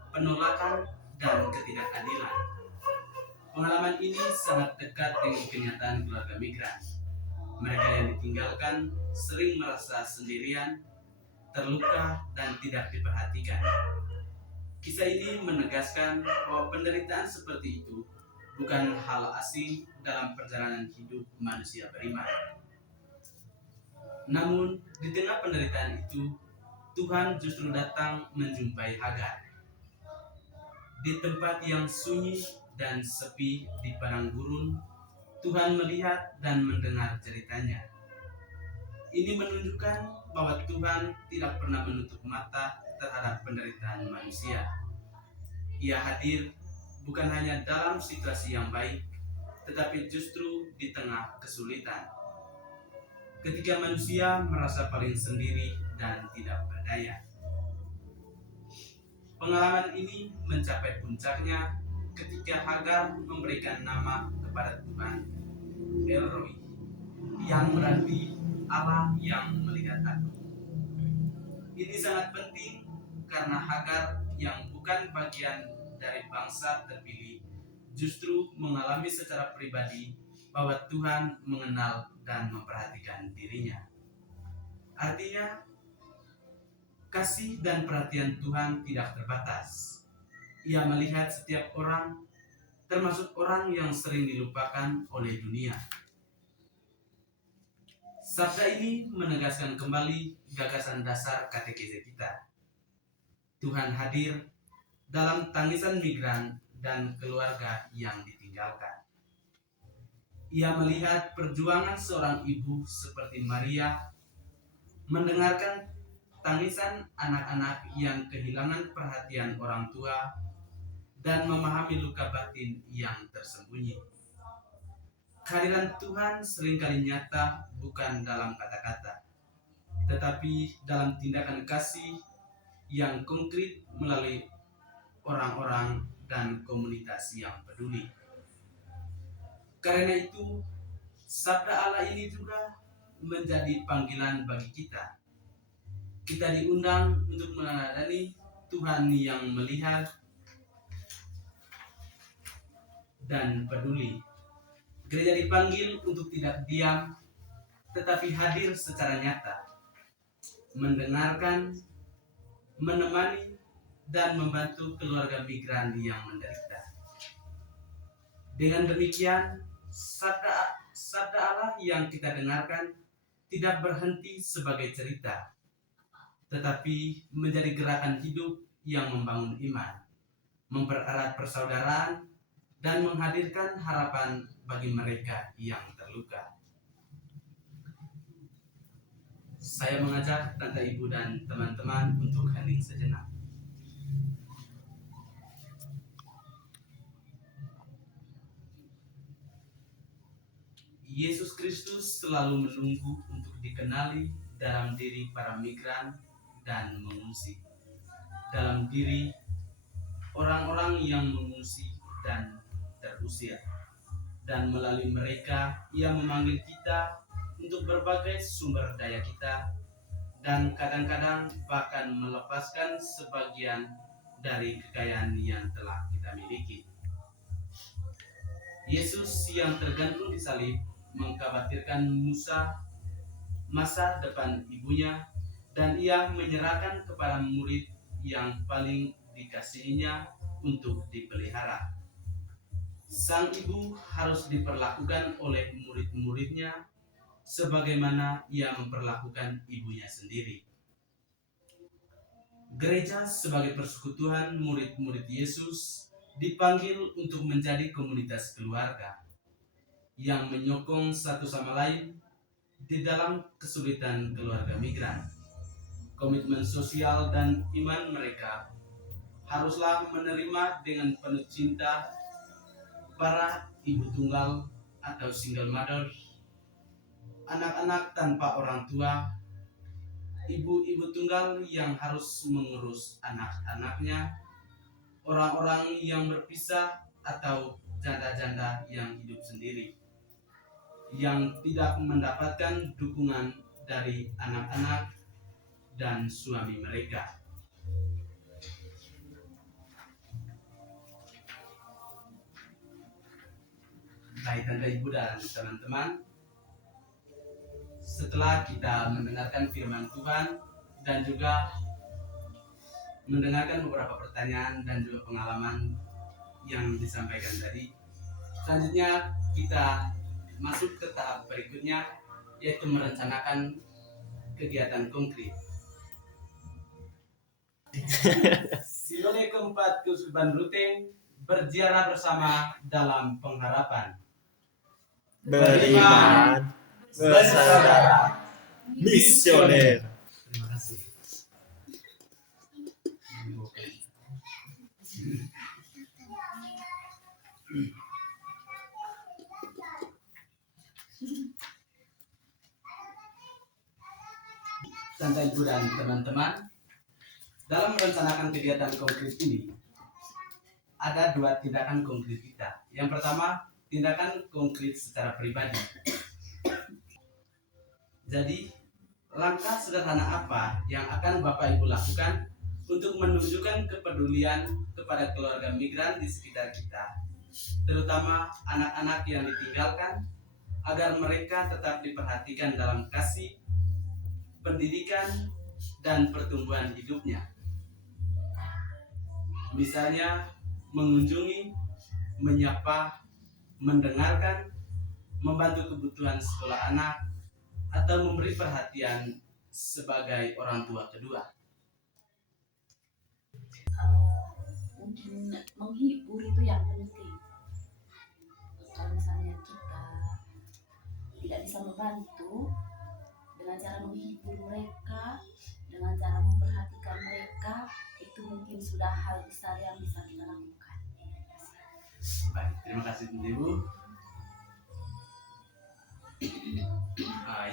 penolakan, dan ketidakadilan. Pengalaman ini sangat dekat dengan kenyataan keluarga migran. Mereka yang ditinggalkan sering merasa sendirian, terluka, dan tidak diperhatikan. Kisah ini menegaskan bahwa penderitaan seperti itu bukan hal asing dalam perjalanan hidup manusia beriman. Namun, di tengah penderitaan itu, Tuhan justru datang menjumpai Hagar. Di tempat yang sunyi dan sepi di padang gurun, Tuhan melihat dan mendengar ceritanya. Ini menunjukkan bahwa Tuhan tidak pernah menutup mata terhadap penderitaan manusia. Ia hadir bukan hanya dalam situasi yang baik, tetapi justru di tengah kesulitan. Ketika manusia merasa paling sendiri dan tidak berdaya. Pengalaman ini mencapai puncaknya ketika Hagar memberikan nama kepada Tuhan El Roi, yang berarti Allah yang melihat aku. Ini sangat penting karena Hagar yang bukan bagian dari bangsa terpilih justru mengalami secara pribadi bahwa Tuhan mengenal dan memperhatikan dirinya. Artinya, kasih dan perhatian Tuhan tidak terbatas. Ia melihat setiap orang, termasuk orang yang sering dilupakan oleh dunia. Sabda ini menegaskan kembali gagasan dasar katekese kita. Tuhan hadir dalam tangisan migran dan keluarga yang ditinggalkan. Ia melihat perjuangan seorang ibu seperti Maria, mendengarkan tangisan anak-anak yang kehilangan perhatian orang tua, dan memahami luka batin yang tersembunyi. Kehadiran Tuhan seringkali nyata bukan dalam kata-kata, tetapi dalam tindakan kasih yang konkret melalui orang-orang dan komunitas yang peduli. Karena itu, sabda Allah ini juga menjadi panggilan bagi kita. Kita diundang untuk meneladani Tuhan yang melihat dan peduli. Gereja dipanggil untuk tidak diam, tetapi hadir secara nyata, mendengarkan, menemani, dan membantu keluarga migran yang menderita. Dengan demikian, sabda Allah yang kita dengarkan tidak berhenti sebagai cerita, tetapi menjadi gerakan hidup yang membangun iman, mempererat persaudaraan, dan menghadirkan harapan bagi mereka yang terluka. Saya mengajak Tante Ibu dan teman-teman untuk hening sejenak. Yesus Kristus selalu menunggu untuk dikenali dalam diri para migran dan mengungsi, dalam diri orang-orang yang mengungsi dan terusir, dan melalui mereka Ia memanggil kita untuk berbagai sumber daya kita, dan kadang-kadang bahkan melepaskan sebagian dari kekayaan yang telah kita miliki. Yesus yang tergantung di salib mengkhawatirkan masa depan ibunya, dan Ia menyerahkan kepada murid yang paling dikasihinya untuk dipelihara. Sang ibu harus diperlakukan oleh murid-muridnya sebagaimana Ia memperlakukan ibunya sendiri. Gereja sebagai persekutuan murid-murid Yesus dipanggil untuk menjadi komunitas keluarga yang menyokong satu sama lain di dalam kesulitan keluarga migran. Komitmen sosial dan iman mereka haruslah menerima dengan penuh cinta para ibu tunggal atau single mother, anak-anak tanpa orang tua, ibu-ibu tunggal yang harus mengurus anak-anaknya, orang-orang yang berpisah atau janda-janda yang hidup sendiri, yang tidak mendapatkan dukungan dari anak-anak dan suami mereka. Baik Tante Ibu dan teman-teman, setelah kita mendengarkan firman Tuhan dan juga mendengarkan beberapa pertanyaan dan juga pengalaman yang disampaikan tadi, selanjutnya kita masuk ke tahap berikutnya, yaitu merencanakan kegiatan konkret. Silone keempat keuskupan Ruteng, berziarah bersama dalam pengharapan. Beriman, bersaudara, misioner. Terima kasih. Tante Ibu dan teman-teman, dalam merencanakan kegiatan konkret ini ada dua tindakan konkret kita. Yang pertama, tindakan konkret secara pribadi. Jadi, langkah sederhana apa yang akan Bapak Ibu lakukan untuk menunjukkan kepedulian kepada keluarga migran di sekitar kita, terutama anak-anak yang ditinggalkan, agar mereka tetap diperhatikan dalam kasih, pendidikan, dan pertumbuhan hidupnya. Misalnya, mengunjungi, menyapa, mendengarkan, membantu kebutuhan sekolah anak, atau memberi perhatian sebagai orang tua kedua. Mungkin menghibur itu yang penting. Kalau misalnya kita tidak bisa membantu dengan cara menghibur mereka, dengan cara memperhatikan mereka, itu mungkin sudah hal besar yang bisa kita lakukan. Baik, terima kasih Ibu.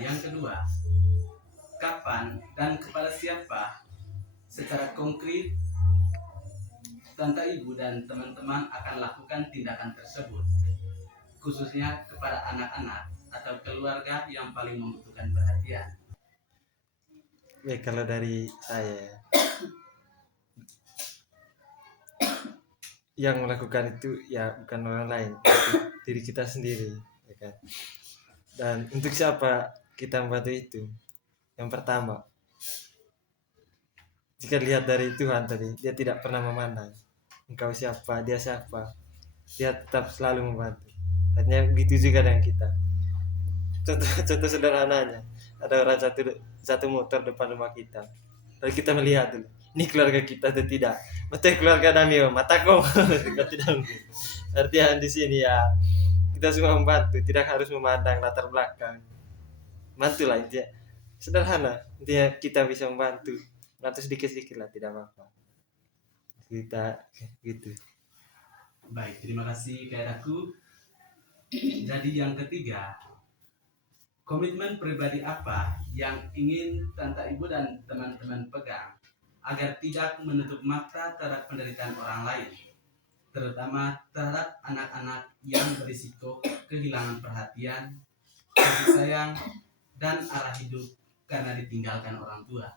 Yang kedua, kapan dan kepada siapa secara konkret Tante Ibu dan teman-teman akan lakukan tindakan tersebut, khususnya kepada anak-anak atau keluarga yang paling membutuhkan perhatian. Ya, kalau dari saya yang melakukan itu ya bukan orang lain, tapi diri kita sendiri, ya kan. Dan untuk siapa kita membantu itu? Yang pertama, jika lihat dari Tuhan tadi, dia tidak pernah memandang engkau siapa, dia siapa, dia tetap selalu membantu. Artinya begitu juga dengan kita. Contoh sederhananya, ada orang satu motor depan rumah kita, Lalu kita melihat dulu, ini keluarga kita atau tidak. Betul keluarga Damio, mataku tidak mungkin. Artinya di sini ya kita semua membantu, tidak harus memandang latar belakang. Bantulah intinya, sederhana. Intinya kita bisa membantu sedikit-sedikit lah, tidak apa-apa. Kita gitu. Baik, terima kasih Kairaku. Jadi yang ketiga, komitmen pribadi apa yang ingin Tante Ibu dan teman-teman pegang agar tidak menutup mata terhadap penderitaan orang lain, terutama terhadap anak-anak yang berisiko kehilangan perhatian, kasih sayang, dan arah hidup karena ditinggalkan orang tua.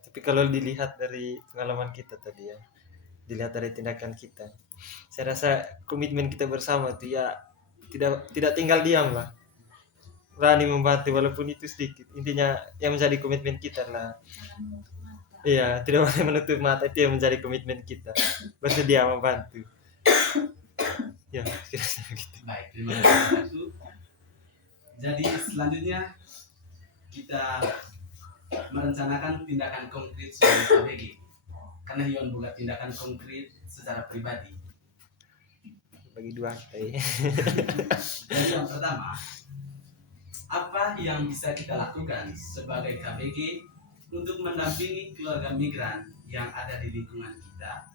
Tapi kalau dilihat dari pengalaman kita tadi ya, dilihat dari tindakan kita, saya rasa komitmen kita bersama itu ya tidak tinggal diam lah, berani membantu walaupun itu sedikit. Intinya yang menjadi komitmen kita lah. Jangan menutup mata. Iya, tidak boleh menutup mata, itu yang menjadi komitmen kita, bersedia membantu. Ya, kira-kira gitu. Baik, terima kasih Ratu. Jadi selanjutnya kita merencanakan tindakan konkret sebagai KBG, karena Hion bukan tindakan konkret secara pribadi. Bagi dua kita. Jadi yang pertama, apa yang bisa kita lakukan sebagai KBG untuk mendampingi keluarga migran yang ada di lingkungan kita,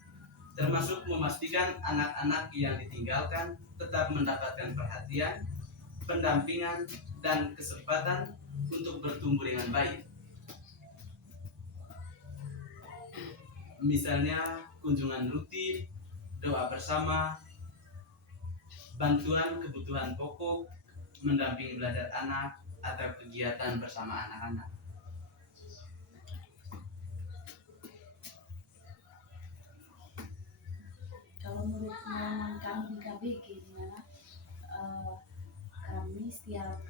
termasuk memastikan anak-anak yang ditinggalkan tetap mendapatkan perhatian, pendampingan, dan kesempatan untuk bertumbuh dengan baik. Misalnya kunjungan rutin, doa bersama, bantuan kebutuhan pokok, mendampingi belajar anak, atau kegiatan bersama anak-anak. Kalau menurut pengalaman kami di KBG, di mana kami setiap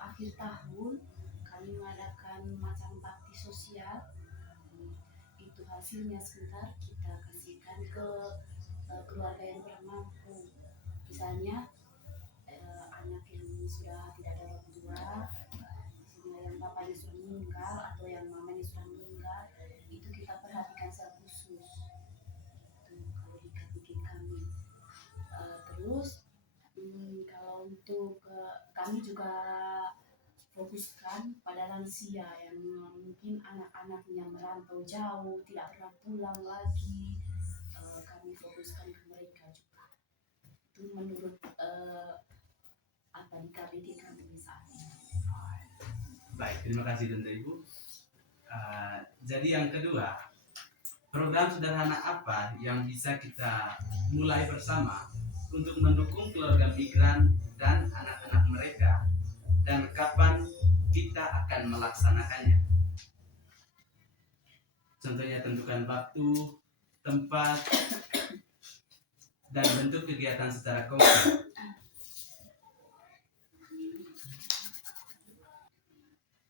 akhir tahun kami mengadakan macam bakti sosial. Itu hasilnya sebentar kita kasihkan ke keluarga yang kurang mampu. Misalnya anak yang sudah tidak ada orang tua, misalnya yang bapaknya sudah meninggal atau yang mamanya sudah meninggal, itu kita perhatikan secara khusus. Itu kalau di KBG kami. Terus kalau untuk kami juga fokuskan pada lansia yang mungkin anak-anaknya merantau jauh, tidak pernah pulang lagi. Kami fokuskan ke mereka juga. Itu menurut apa di KBG kami saat ini. Baik, terima kasih Tante Ibu. Jadi yang kedua, program sederhana apa yang bisa kita mulai bersama untuk mendukung keluarga migran dan anak-anak mereka, dan kapan kita akan melaksanakannya? Contohnya tentukan waktu, tempat, dan bentuk kegiatan secara konkret.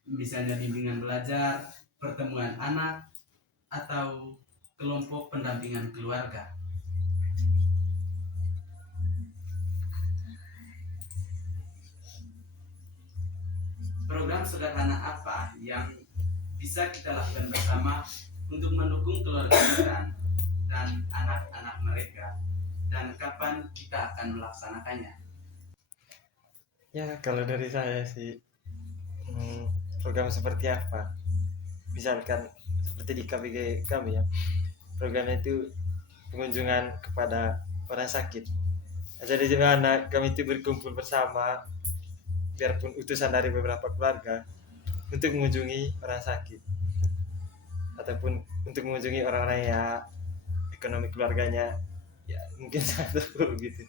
Misalnya bimbingan belajar, pertemuan anak, atau kelompok pendampingan keluarga. Program sederhana apa yang bisa kita lakukan bersama untuk mendukung keluarga migran dan anak-anak mereka, dan kapan kita akan melaksanakannya? Ya, kalau dari saya sih program seperti apa? Misalkan seperti di KBG kami ya, programnya itu pengunjungan kepada orang sakit. Jadi di mana kami itu berkumpul bersama, biarpun utusan dari beberapa keluarga, untuk mengunjungi orang sakit ataupun untuk mengunjungi orang-orang yang ekonomi keluarganya ya mungkin sangat terpuruk gitu.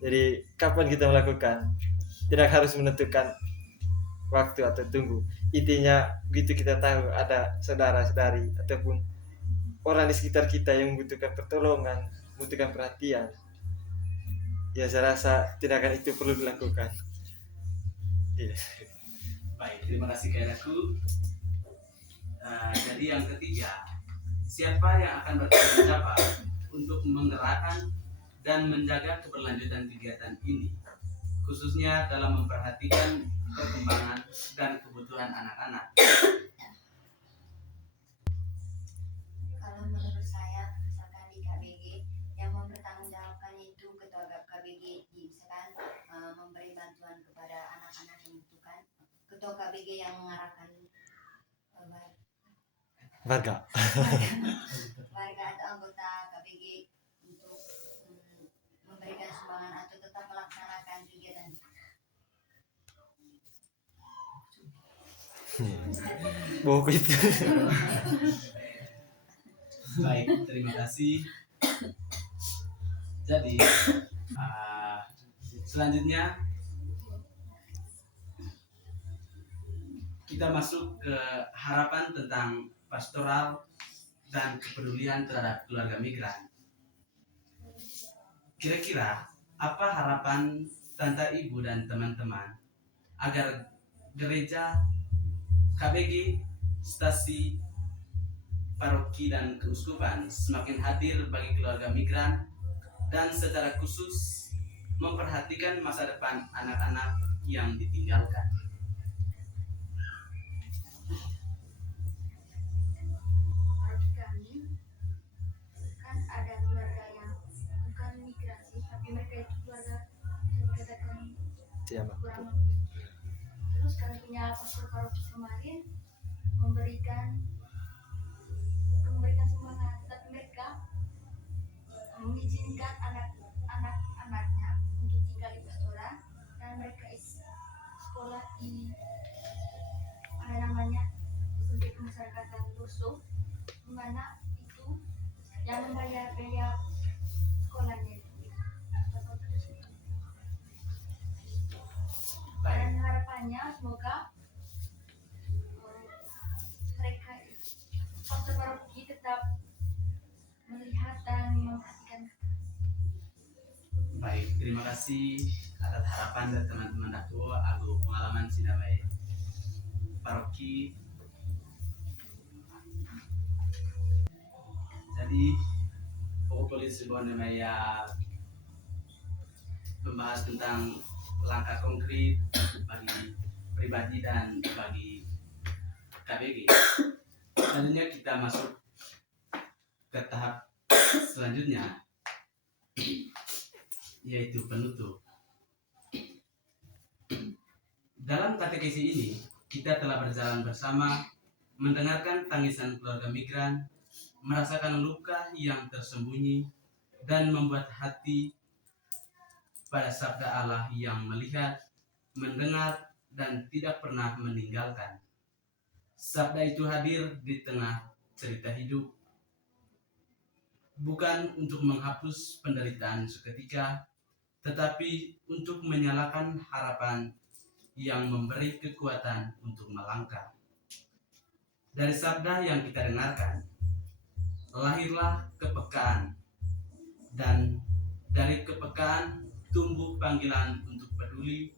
Jadi kapan kita melakukan, tidak harus menentukan waktu atau tunggu. Intinya begitu kita tahu ada saudara-saudari ataupun orang di sekitar kita yang membutuhkan pertolongan, membutuhkan perhatian, ya saya rasa tindakan itu perlu dilakukan. Baik, terima kasih Kairaku. Jadi yang ketiga, siapa yang akan bertanggung jawab untuk menggerakkan dan menjaga keberlanjutan kegiatan ini, khususnya dalam memperhatikan perkembangan dan kebutuhan anak-anak. Kalau menurut saya, misalkan di KBG yang mempertanggungjawabkan itu ketua KBG, misalkan memberi bantuan kepada anak-anak yang membutuhkan. Ketua KBG yang mengarahkan Warga. warga atau anggota KBG untuk memberikan sumbangan atau tetap melaksanakan kegiatan. Buku itu. Baik, terima kasih. Jadi selanjutnya kita masuk ke harapan tentang pastoral dan kepedulian terhadap keluarga migran. Kira-kira apa harapan Tante Ibu dan teman-teman agar gereja, KBG, stasi, paroki dan keuskupan semakin hadir bagi keluarga migran dan secara khusus memperhatikan masa depan anak-anak yang ditinggalkan? Menurut kami kan ada keluarga yang bukan migrasi tapi mereka itu keluarga bisa dikatakan Tiama. kurang terus kami punya pastor paroki kemarin memberikan sumbangan tapi mereka mengizinkan anak-anaknya untuk tinggal di pastoran dan mereka sekolah di SMP Kemasyarakatan Lurso di mana itu yang membayar biaya sekolahnya itu. Dan harapannya semoga mereka pastor paroki tetap melihat dan memperhatikan. Baik, terima kasih atas harapan dari teman-teman Dako aku pengalaman sinamai paroki. Jadi pokok polisi namanya membahas tentang langkah konkret bagi pribadi dan bagi KBG. Selanjutnya kita masuk ke tahap selanjutnya, yaitu penutup. Dalam katekesi ini kita telah berjalan bersama mendengarkan tangisan keluarga migran, merasakan luka yang tersembunyi, dan membuat hati pada sabda Allah yang melihat, mendengar, dan tidak pernah meninggalkan. Sabda itu hadir di tengah cerita hidup, bukan untuk menghapus penderitaan seketika, tetapi untuk menyalakan harapan yang memberi kekuatan untuk melangkah. Dari sabda yang kita dengarkan, lahirlah kepekaan, dan dari kepekaan tumbuh panggilan untuk peduli.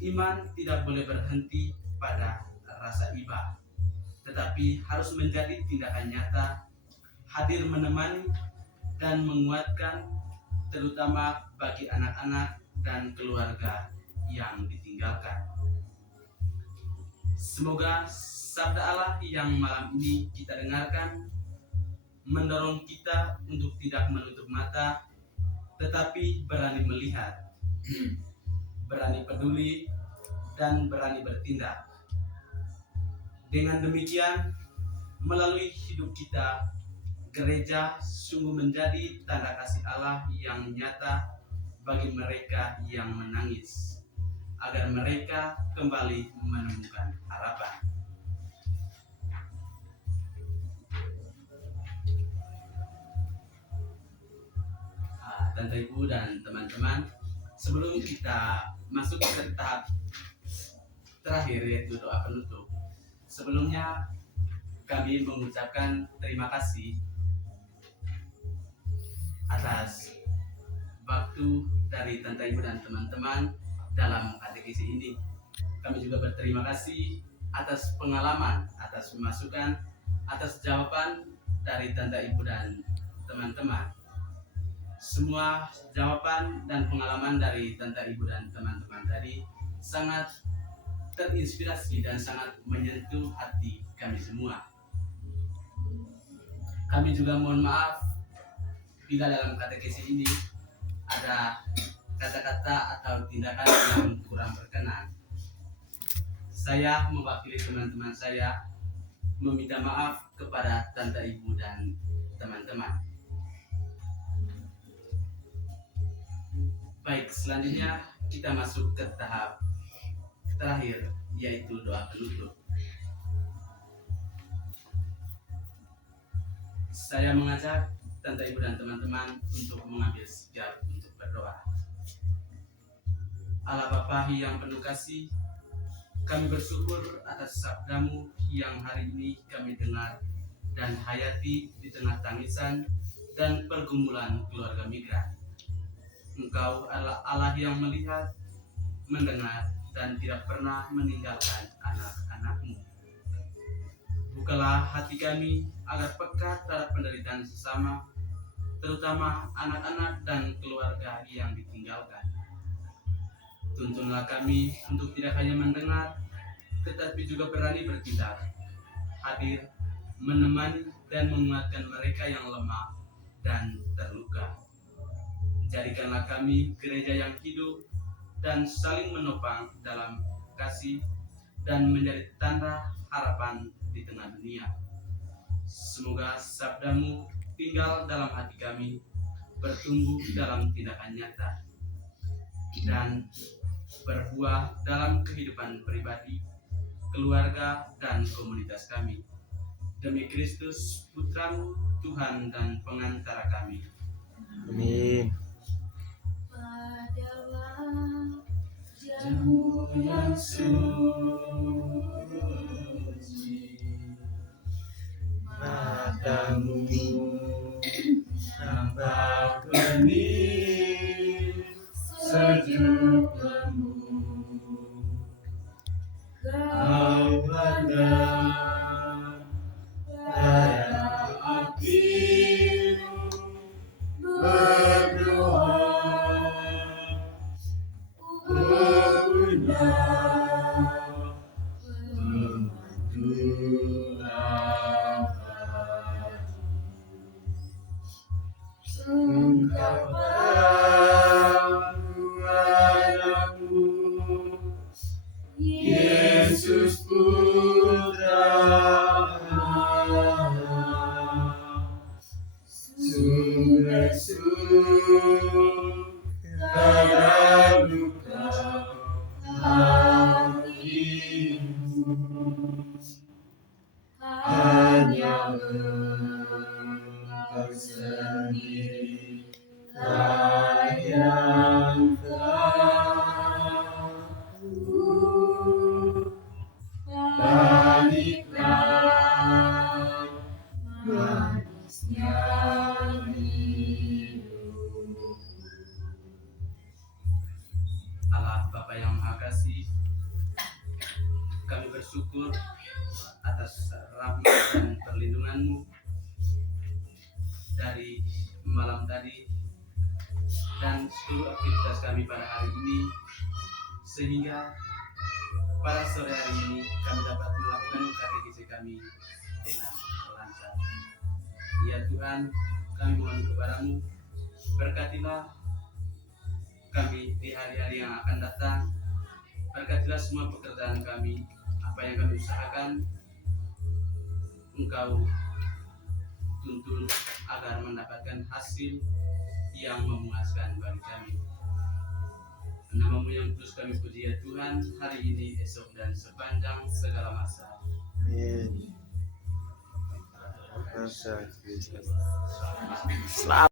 Iman tidak boleh berhenti pada rasa iba, tetapi harus menjadi tindakan nyata, hadir menemani dan menguatkan, terutama bagi anak-anak dan keluarga yang ditinggalkan. Semoga sabda Allah yang malam ini kita dengarkan mendorong kita untuk tidak menutup mata, tetapi berani melihat, berani peduli, dan berani bertindak. Dengan demikian, melalui hidup kita, gereja sungguh menjadi tanda kasih Allah yang nyata bagi mereka yang menangis, agar mereka kembali menemukan harapan. Tante Ibu dan teman-teman, sebelum kita masuk ke tahap terakhir yaitu doa penutup, sebelumnya kami mengucapkan terima kasih atas waktu dari Tante Ibu dan teman-teman dalam katekesi ini. Kami juga berterima kasih atas pengalaman, atas masukan, atas jawaban dari Tante Ibu dan teman-teman. Semua jawaban dan pengalaman dari tante ibu dan teman-teman tadi sangat terinspirasi dan sangat menyentuh hati kami semua. Kami juga mohon maaf bila dalam katekesi ini ada kata-kata atau tindakan yang kurang berkenan. Saya mewakili teman-teman saya meminta maaf kepada tante ibu dan teman-teman. Baik, selanjutnya kita masuk ke tahap terakhir, yaitu doa penutup. Saya mengajak tante ibu dan teman-teman untuk mengambil sekejap untuk berdoa. Allah Bapa yang penuh kasih, kami bersyukur atas sabdamu yang hari ini kami dengar dan hayati di tengah tangisan dan pergumulan keluarga migran. Engkau adalah Allah yang melihat, mendengar, dan tidak pernah meninggalkan anak-anak-Mu. Bukalah hati kami agar peka terhadap penderitaan sesama, terutama anak-anak dan keluarga yang ditinggalkan. Tuntunlah kami untuk tidak hanya mendengar, tetapi juga berani bertindak, hadir, menemani, dan menguatkan mereka yang lemah dan terluka. Jadikanlah kami gereja yang hidup dan saling menopang dalam kasih dan menjadi tanda harapan di tengah dunia. Semoga sabdamu tinggal dalam hati kami, bertumbuh dalam tindakan nyata, dan berbuah dalam kehidupan pribadi, keluarga, dan komunitas kami. Demi Kristus, Putramu, Tuhan dan pengantara kami. Amin. Padalah Jamu yang suci, matamu nampak benih, sejuk lembut, kau pandang bara apimu, berdoa Yesus Putra Allah, sumber segala luka hatimu, hanya Engkau sendiri yang tahu. Baliklah manisnya hidup. Allah Bapa yang Maha Kasih, kami bersyukur atas rahmat dan perlindungan-Mu dari malam tadi dan seluruh aktivitas kami pada hari ini, sehingga pada sore hari ini kami dapat melakukan katekesi kami dengan lancar. Ya Tuhan, kami mohon kepada-Mu, berkatilah kami di hari-hari yang akan datang. Berkatilah semua pekerjaan kami, apa yang kami usahakan, Engkau tuntun agar mendapatkan hasil yang memuaskan bagi kami. Nama-Mu yang terus kami puji ya Tuhan, hari ini, esok, dan sepanjang segala masa. Amin. Selamat.